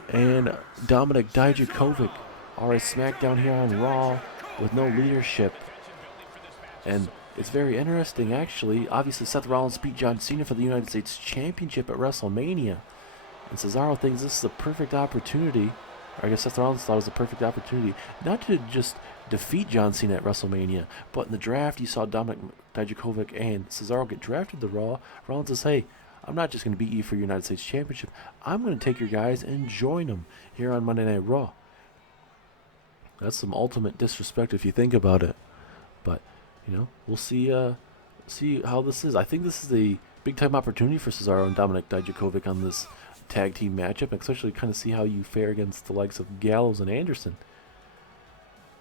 and Dominic Dijakovic are a SmackDown here on Raw with no leadership. And it's very interesting, actually. Obviously, Seth Rollins beat John Cena for the United States Championship at WrestleMania, and Cesaro thinks this is a perfect opportunity. I guess Seth Rollins thought it was a perfect opportunity not to just defeat John Cena at WrestleMania, but in the draft you saw Dominic Dijakovic and Cesaro get drafted to Raw. Rollins says, hey, I'm not just going to beat you for your United States Championship. I'm going to take your guys and join them here on Monday Night Raw. That's some ultimate disrespect if you think about it. But, you know, we'll see how this is. I think this is a big-time opportunity for Cesaro and Dominic Dijakovic on this tag team matchup, especially kind of see how you fare against the likes of Gallows and Anderson.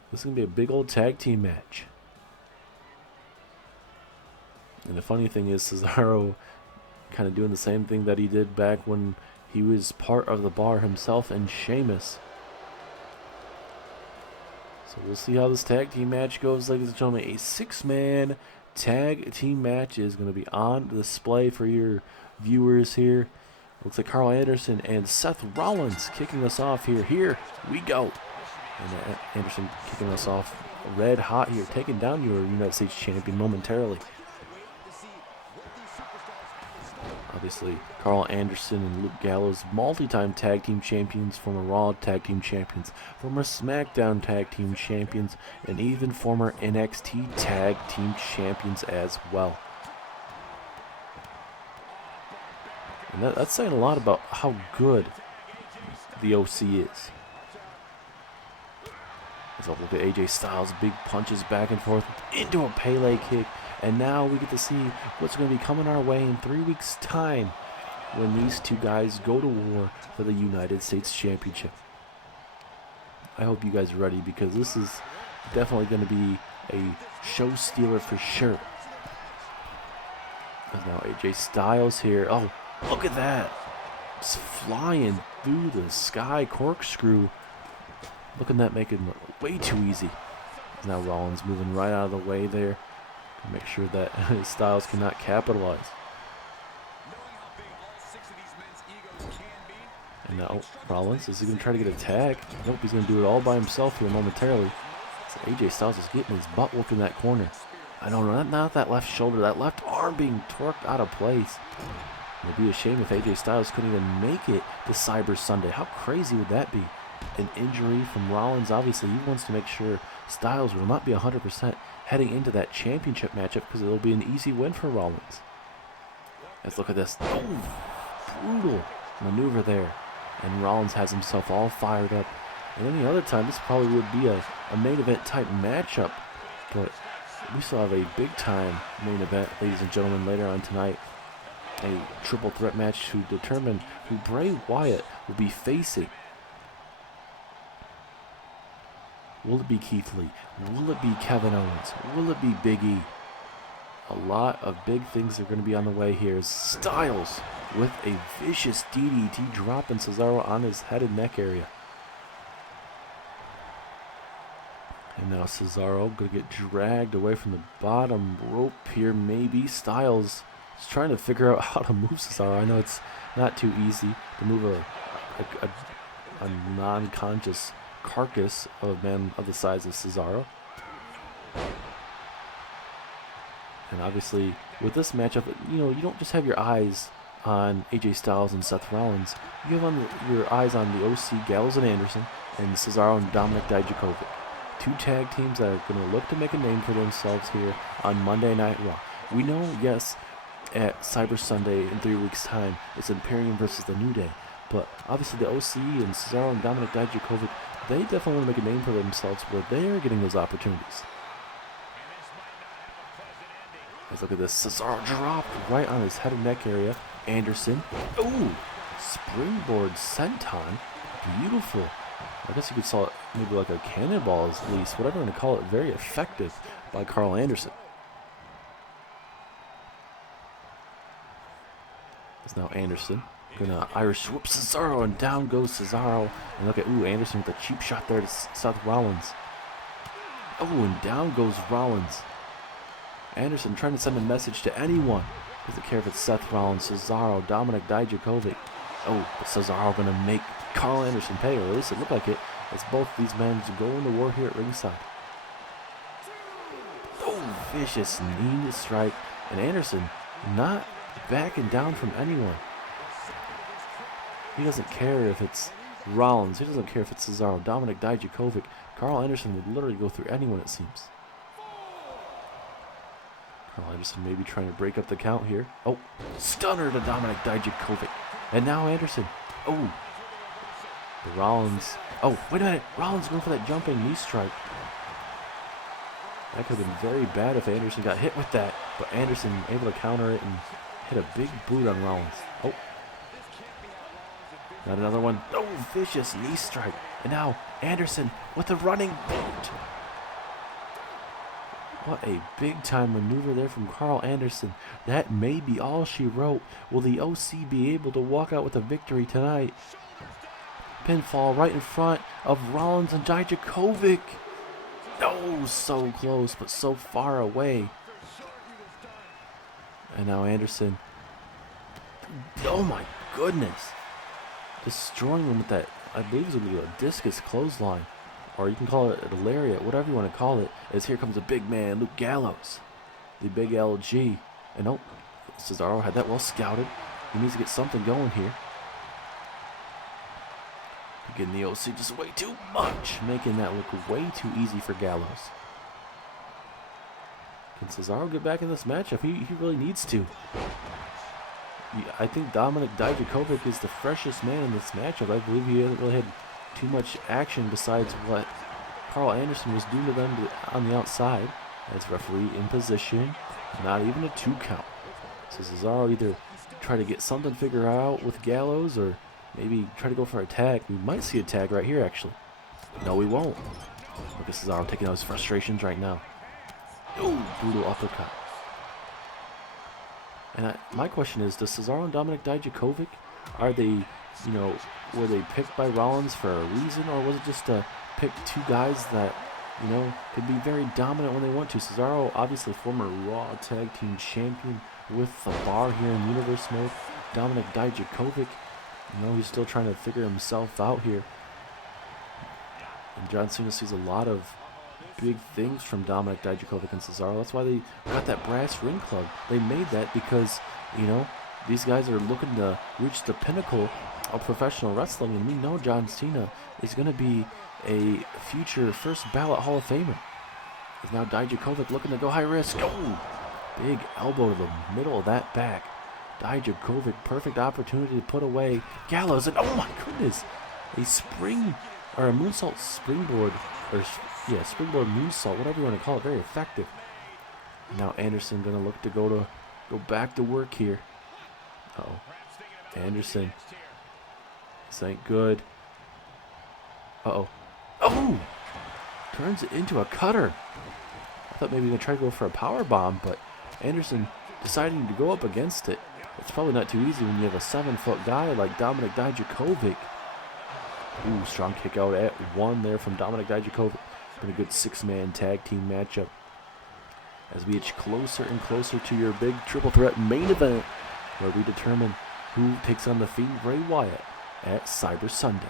This is going to be a big old tag team match. And the funny thing is Cesaro kind of doing the same thing that he did back when he was part of the Bar himself and Sheamus. So we'll see how this tag team match goes, ladies and gentlemen. A 6-man tag team match is going to be on display for your viewers here. Looks like Carl Anderson and Seth Rollins kicking us off here. Here we go. And Anderson kicking us off red hot here, taking down your United States Champion momentarily. Obviously, Carl Anderson and Luke Gallows, multi-time tag team champions, former Raw tag team champions, former SmackDown tag team champions, and even former NXT tag team champions as well. And that's saying a lot about how good the OC is. Let's look at AJ Styles, big punches back and forth into a Pele kick. And now we get to see what's going to be coming our way in 3 weeks' time when these two guys go to war for the United States Championship. I hope you guys are ready because this is definitely going to be a show stealer for sure. And now AJ Styles here. Oh, look at that. It's flying through the sky corkscrew. Look at that, making it way too easy. Now Rollins moving right out of the way there. Make sure that Styles cannot capitalize. And now Rollins, is he going to try to get a tag? Nope, he's going to do it all by himself here momentarily. So AJ Styles is getting his butt whooped in that corner. I don't know, not that left shoulder, that left arm being torqued out of place. It would be a shame if AJ Styles couldn't even make it to Cyber Sunday. How crazy would that be? An injury from Rollins, obviously he wants to make sure Styles will not be 100% heading into that championship matchup because it'll be an easy win for Rollins. Let's look at this. Oh, brutal maneuver there. And Rollins has himself all fired up. And any other time, this probably would be a main event type matchup. But we still have a big time main event, ladies and gentlemen, later on tonight. A triple threat match to determine who Bray Wyatt will be facing. Will it be Keith Lee? Will it be Kevin Owens? Will it be Big E? A lot of big things are going to be on the way here. Styles with a vicious DDT dropping Cesaro on his head and neck area. And now Cesaro going to get dragged away from the bottom rope here. Maybe Styles is trying to figure out how to move Cesaro. I know it's not too easy to move a non-conscious carcass of a man of the size of Cesaro. And obviously, with this matchup, you don't just have your eyes on AJ Styles and Seth Rollins. You have your eyes on the OC, Gallows and Anderson, and Cesaro and Dominic Dijakovic. Two tag teams that are going to look to make a name for themselves here on Monday Night Raw. We know, yes, at Cyber Sunday in 3 weeks' time, it's Imperium versus the New Day. But obviously, the OC and Cesaro and Dominic Dijakovic, they definitely want to make a name for themselves where they're getting those opportunities. Let's look at this. Cesaro dropped right on his head and neck area. Anderson. Ooh! Springboard senton. Beautiful. I guess you could call it maybe like a cannonball at least. Whatever you want to call it. Very effective by Carl Anderson. It's now Anderson. Gonna Irish whoop Cesaro, and down goes Cesaro. And look at, Anderson with a cheap shot there to Seth Rollins. Oh, and down goes Rollins. Anderson trying to send a message to anyone. Doesn't care if it's Seth Rollins, Cesaro, Dominic Dijakovic. Oh, but Cesaro going to make Carl Anderson pay, or at least it looked like it, as both these men going to war here at ringside. Oh, vicious knee strike. And Anderson not backing down from anyone. He doesn't care if it's Rollins. He doesn't care if it's Cesaro, Dominic Dijakovic. Carl Anderson would literally go through anyone, it seems. Carl Anderson maybe trying to break up the count here. Oh, stunner to Dominic Dijakovic. And now Anderson. Oh, the Rollins. Oh, wait a minute. Rollins going for that jumping knee strike. That could have been very bad if Anderson got hit with that. But Anderson able to counter it and hit a big boot on Rollins. Oh. Not another one. Oh, vicious knee strike. And now Anderson with a running boot. What a big-time maneuver there from Carl Anderson. That may be all she wrote. Will the OC be able to walk out with a victory tonight? Pinfall right in front of Rollins and Dijakovic. Oh, so close, but so far away. And now Anderson. Oh my goodness. Destroying him with that, I believe it's going to be a discus clothesline. Or you can call it a lariat, whatever you want to call it, as here comes a big man, Luke Gallows, the big LG. And oh, Cesaro had that well scouted. He needs to get something going here. Getting the OC just way too much, making that look way too easy for Gallows. Can Cesaro get back in this matchup? He really needs to. I think Dominic Dijakovic is the freshest man in this matchup. I believe he hasn't really had too much action besides what Carl Anderson was doing to them on the outside. As referee in position, not even a 2 count. So Cesaro either try to get something figured out with Gallows or maybe try to go for a tag. We might see a tag right here actually. No, we won't. Look at Cesaro taking out his frustrations right now. Ooh, brutal uppercut. And my question is, does Cesaro and Dominic Dijakovic, are they, were they picked by Rollins for a reason, or was it just to pick 2 guys that, could be very dominant when they want to? Cesaro, obviously former Raw Tag Team Champion with the Bar here in Universe Mode. Dominic Dijakovic, You know, he's still trying to figure himself out here. And John Cena sees a lot of big things from Dominic Dijakovic and Cesaro. That's why they got that brass ring club. They made that because, you know, these guys are looking to reach the pinnacle of professional wrestling, and we know John Cena is going to be a future first ballot Hall of Famer. Is now Dijakovic looking to go high risk. Oh, big elbow to the middle of that back. Dijakovic, perfect opportunity to put away Gallows, and oh my goodness, a spring or a moonsault springboard, or yeah, springboard moonsault, whatever you want to call it, very effective. Now Anderson gonna look to go back to work here. Uh-oh, Anderson, this ain't good. Uh-oh, oh, turns it into a cutter. I thought maybe he was gonna try to go for a power bomb, but Anderson deciding to go up against it. It's probably not too easy when you have a 7-foot guy like Dominic Dijakovic. Ooh, strong kick out at 1 there from Dominic Dijakovic. Been a good 6-man tag team matchup as we inch closer and closer to your big triple threat main event, where we determine who takes on the Fiend Bray Wyatt at Cyber Sunday.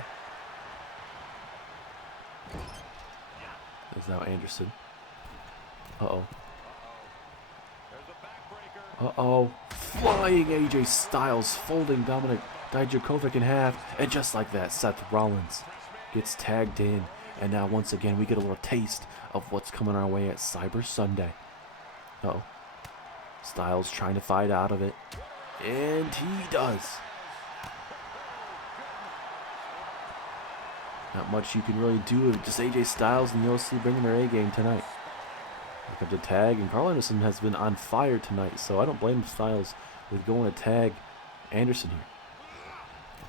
There's now Anderson. Uh-oh. Uh-oh. Flying AJ Styles, folding Dominic Dijakovic in half. And just like that, Seth Rollins gets tagged in. And now once again, we get a little taste of what's coming our way at Cyber Sunday. Uh-oh. Styles trying to fight out of it. And he does. Not much you can really do with just AJ Styles and the OC bringing their A-game tonight. Look at the tag, and Carl Anderson has been on fire tonight, so I don't blame Styles with going to tag Anderson here.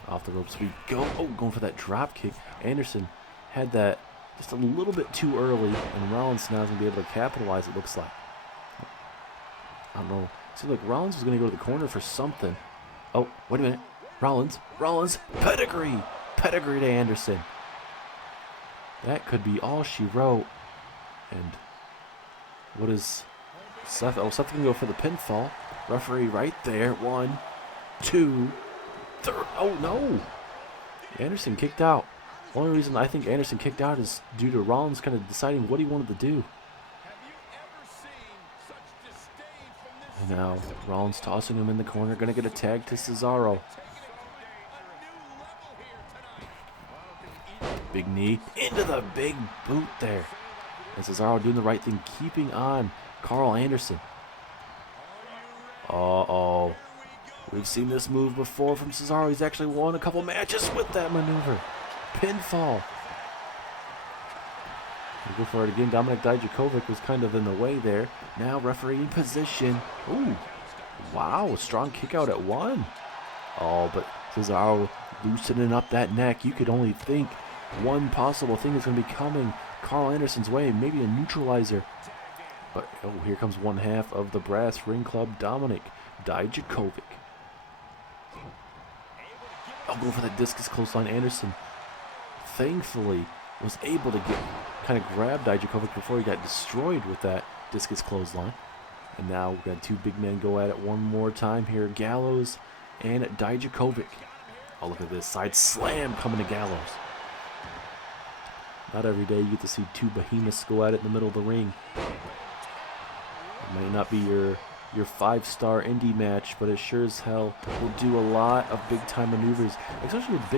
Off the ropes we go. Oh, going for that drop kick. Anderson had that just a little bit too early, and Rollins now is going to be able to capitalize, it looks like. I don't know. It seems like Rollins was going to go to the corner for something. Oh, wait a minute. Rollins, pedigree to Anderson. That could be all she wrote. And what is Seth? Oh, Seth can go for the pinfall. Referee right there. 1, 2, 3. Oh, no. Anderson kicked out. Only reason I think Anderson kicked out is due to Rollins kind of deciding what he wanted to do. And now Rollins tossing him in the corner. Going to get a tag to Cesaro. Big knee into the big boot there. And Cesaro doing the right thing, keeping on Carl Anderson. Uh-oh. We've seen this move before from Cesaro. He's actually won a couple matches with that maneuver. Pinfall. We'll go for it again. Dominic Dijakovic was kind of in the way there. Now referee in position. Ooh. Wow. Strong kick out at 1. Oh, but Cesaro loosening up that neck. You could only think one possible thing is going to be coming Carl Anderson's way, maybe a neutralizer. But oh, here comes one half of the brass ring club, Dominic Dijakovic. I'll go for that discus clothesline. Anderson thankfully was able to kind of grab Dijakovic before he got destroyed with that discus clothesline. And now we've got 2 big men go at it one more time here, Gallows and Dijakovic. Oh, look at this side slam coming to Gallows. Not every day you get to see 2 behemoths go at it in the middle of the ring. It might not be your 5-star indie match, but it sure as hell will do a lot of big-time maneuvers, especially with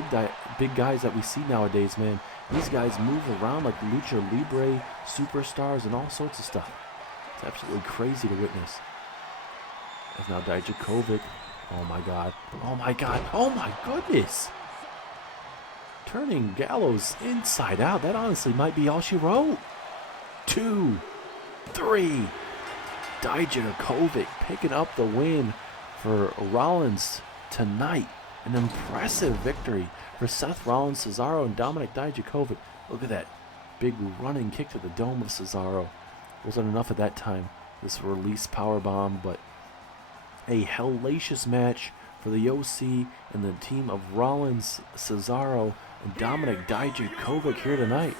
big guys that we see nowadays, man. These guys move around like Lucha Libre superstars and all sorts of stuff. It's absolutely crazy to witness. As now Dijakovic. Oh my god. Oh my god. Oh my goodness. Turning Gallows inside out. That honestly might be all she wrote. 2, 3. Dijakovic picking up the win for Rollins tonight. An impressive victory for Seth Rollins, Cesaro, and Dominic Dijakovic. Look at that big running kick to the dome of Cesaro. Wasn't enough at that time. This release powerbomb, but a hellacious match for the OC and the team of Rollins, Cesaro, and Dominic Dijakovic here tonight.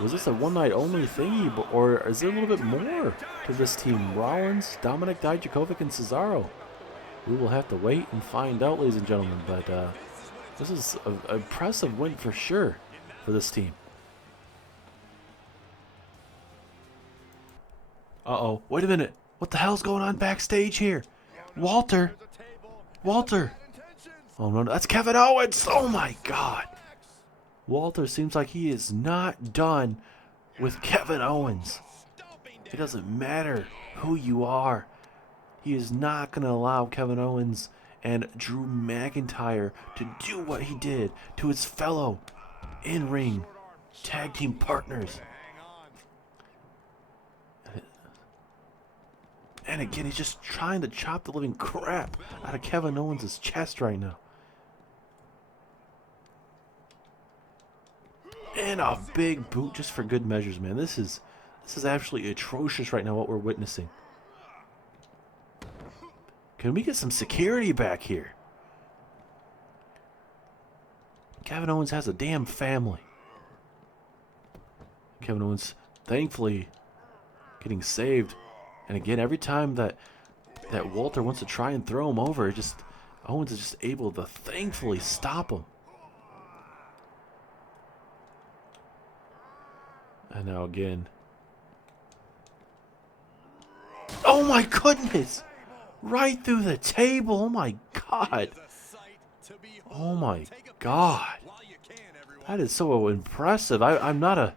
Was this a one-night only thingy, or is there a little bit more to this team? Rollins, Dominic Dijakovic, and Cesaro. We will have to wait and find out, ladies and gentlemen. But This is an impressive win for sure for this team. Uh-oh. Wait a minute. What the hell's going on backstage here? Walter. Walter. Oh, no. That's Kevin Owens. Oh, my God. Walter seems like he is not done with Kevin Owens. It doesn't matter who you are. He is not going to allow Kevin Owens and Drew McIntyre to do what he did to his fellow in-ring tag team partners. And again, he's just trying to chop the living crap out of Kevin Owens' chest right now. And a big boot just for good measures, man. This is absolutely atrocious right now, what we're witnessing. Can we get some security back here? Kevin Owens has a damn family. Kevin Owens, thankfully, getting saved. And again, every time that Walter wants to try and throw him over, Owens is just able to thankfully stop him. And now again. Oh my goodness! Right through the table. Oh my God. Oh my God. That is so impressive. I'm not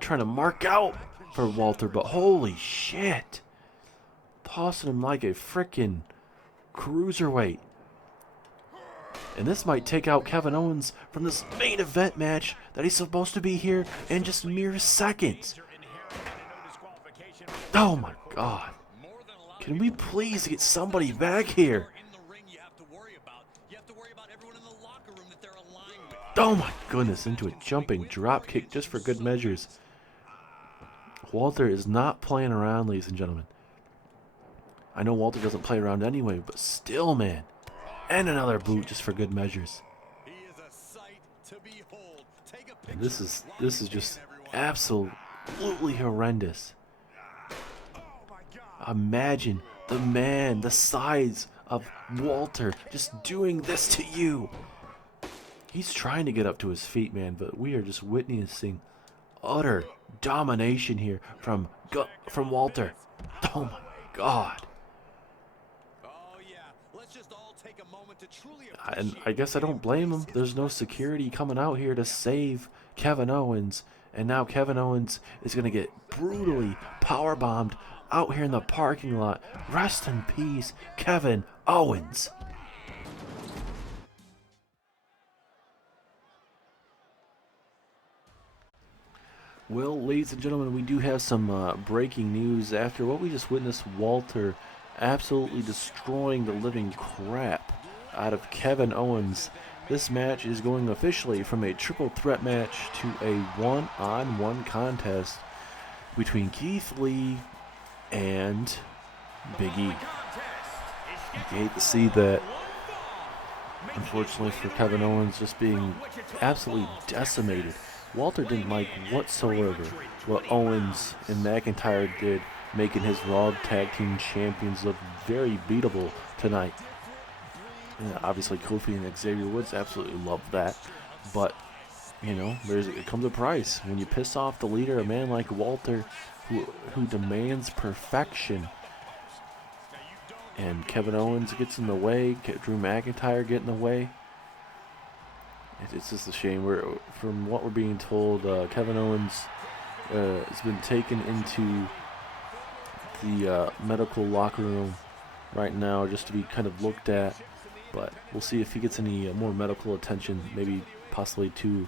trying to mark out for Walter, but holy shit. Tossing him like a frickin' cruiserweight. And this might take out Kevin Owens from this main event match that he's supposed to be here in just mere seconds. Oh my God. Can we please get somebody back here? Oh my goodness, into a jumping drop kick just for good measures. Walter is not playing around, ladies and gentlemen. I know Walter doesn't play around anyway, but still, man. And another boot just for good measures. And this is just absolutely horrendous. Imagine the man the size of Walter just doing this to you. He's trying to get up to his feet, man, but we are just witnessing utter domination here from Walter. Oh my God. And I guess I don't blame him. There's no security coming out here to save Kevin Owens. And now Kevin Owens is going to get brutally powerbombed out here in the parking lot. Rest in peace, Kevin Owens. Well, ladies and gentlemen, we do have some breaking news. After what we just witnessed, Walter absolutely destroying the living crap out of Kevin Owens. This match is going officially from a triple threat match to a one-on-one contest between Keith Lee and Big E. I hate to see that, unfortunately, for Kevin Owens just being absolutely decimated. Walter didn't like whatsoever what Owens and McIntyre did, making his Raw Tag Team Champions look very beatable tonight. Yeah, obviously, Kofi and Xavier Woods absolutely love that, but you know, it comes a price when you piss off the leader, a man like Walter, who demands perfection. And Kevin Owens gets in the way, Drew McIntyre get in the way. It's just a shame. From what we're being told, Kevin Owens has been taken into the medical locker room right now just to be kind of looked at. But we'll see if he gets any more medical attention, maybe possibly to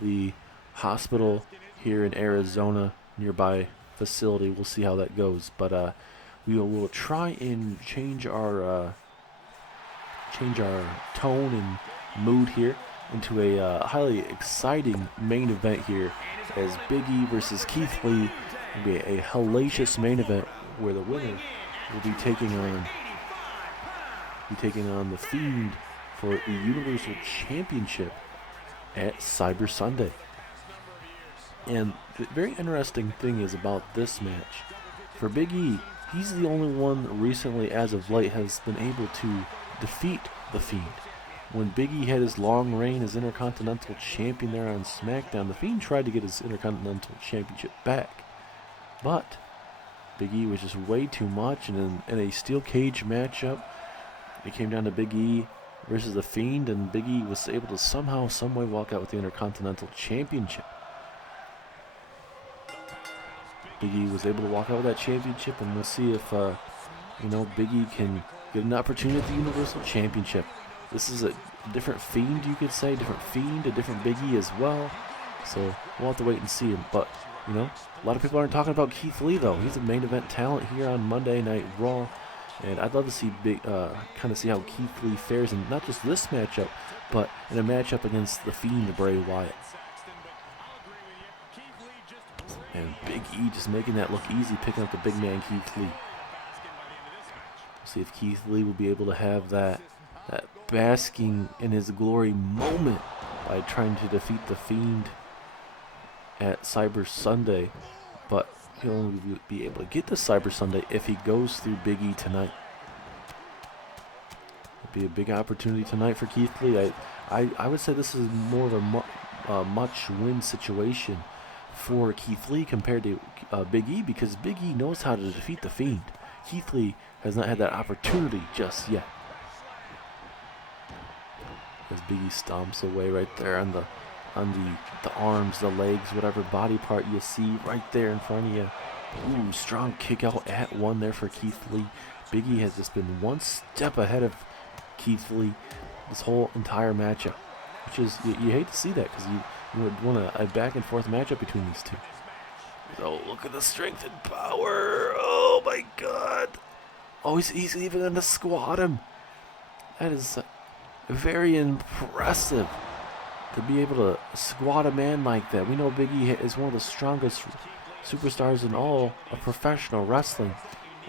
the hospital here in Arizona, nearby facility. We'll see how that goes. But we will try and change our tone and mood here into a highly exciting main event here, as Big E versus Keith Lee will be a hellacious main event where the winner will be taking on the Fiend for the Universal Championship at Cyber Sunday. And the very interesting thing is about this match, for Big E, he's the only one recently as of late has been able to defeat the Fiend. when Big E had his long reign as Intercontinental Champion there on SmackDown, The Fiend tried to get his Intercontinental Championship back. But Big E was just way too much, and in a steel cage matchup, it came down to Big E versus The Fiend, and Big E was able to somehow, someway walk out with the Intercontinental Championship. Big E was able to walk out with that championship, and we'll see if, Big E can get an opportunity at the Universal Championship. This is a different Fiend, you could say, different Fiend, a different Big E as well. So we'll have to wait and see him. But, a lot of people aren't talking about Keith Lee, though. He's a main event talent here on Monday Night Raw. And I'd love to see kind of see how Keith Lee fares in not just this matchup, but in a matchup against the Fiend, Bray Wyatt. And Big E just making that look easy, picking up the big man Keith Lee. See if Keith Lee will be able to have that basking in his glory moment by trying to defeat the Fiend at Cyber Sunday. But he'll only be able to get to Cyber Sunday if he goes through Big E tonight. It'll be a big opportunity tonight for Keith Lee. I would say this is more of a much-win situation for Keith Lee compared to Big E, because Big E knows how to defeat the Fiend. Keith Lee has not had that opportunity just yet. As Big E stomps away right there on the arms, the legs, whatever body part you see right there in front of you. Ooh, strong kick out at one there for Keith Lee. Big E has just been one step ahead of Keith Lee this whole entire matchup, which is, you hate to see that, because you would want a back and forth matchup between these two. Oh, look at the strength and power. Oh my God. Oh, he's even going to squat him. That is very impressive to be able to squat a man like that. We know Big E is one of the strongest superstars in all of professional wrestling.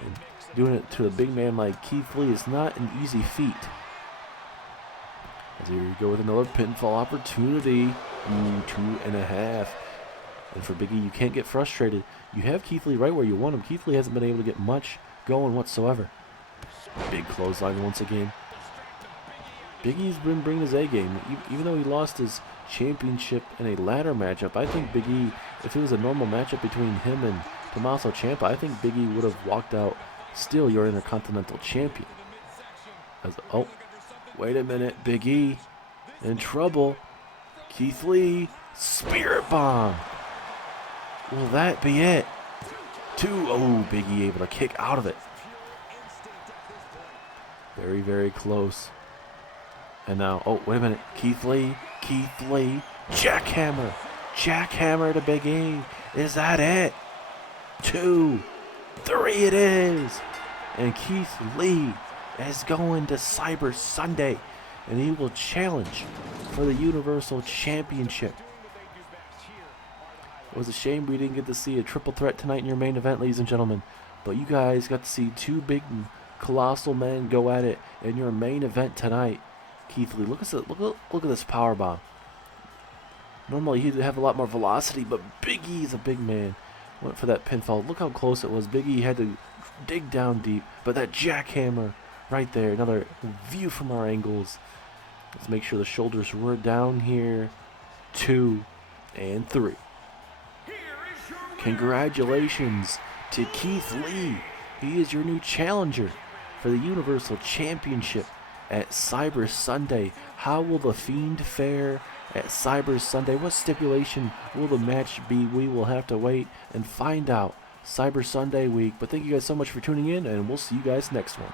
And doing it to a big man like Keith Lee is not an easy feat. As here we go with another pinfall opportunity. 2.5. And for Big E, you can't get frustrated. You have Keith Lee right where you want him. Keith Lee hasn't been able to get much going whatsoever. Big clothesline once again. Big E's been bringing his A game. Even though he lost his championship in a ladder matchup, I think Big E, if it was a normal matchup between him and Tommaso Ciampa, I think Big E would have walked out still your Intercontinental Champion. Oh, wait a minute. Big E in trouble. Keith Lee, Spirit Bomb. Will that be it? Oh, Big E able to kick out of it. Very, very close. And now, oh, wait a minute. Keith Lee, jackhammer to Big E. Is that it? 2, 3 it is. And Keith Lee is going to Cyber Sunday, and he will challenge for the Universal Championship. It was a shame we didn't get to see a triple threat tonight in your main event, ladies and gentlemen. But you guys got to see two big, colossal men go at it in your main event tonight. Keith Lee, look at this power bomb. Normally he'd have a lot more velocity, but Big E is a big man. Went for that pinfall. Look how close it was. Big E had to dig down deep, but that jackhammer right there. Another view from our angles. Let's make sure the shoulders were down here. 2 and 3. Congratulations to Keith Lee. He is your new challenger for the Universal Championship at Cyber Sunday. How will the Fiend fare at Cyber Sunday? What stipulation will the match be? We will have to wait and find out Cyber Sunday week. But thank you guys so much for tuning in, and we'll see you guys next one.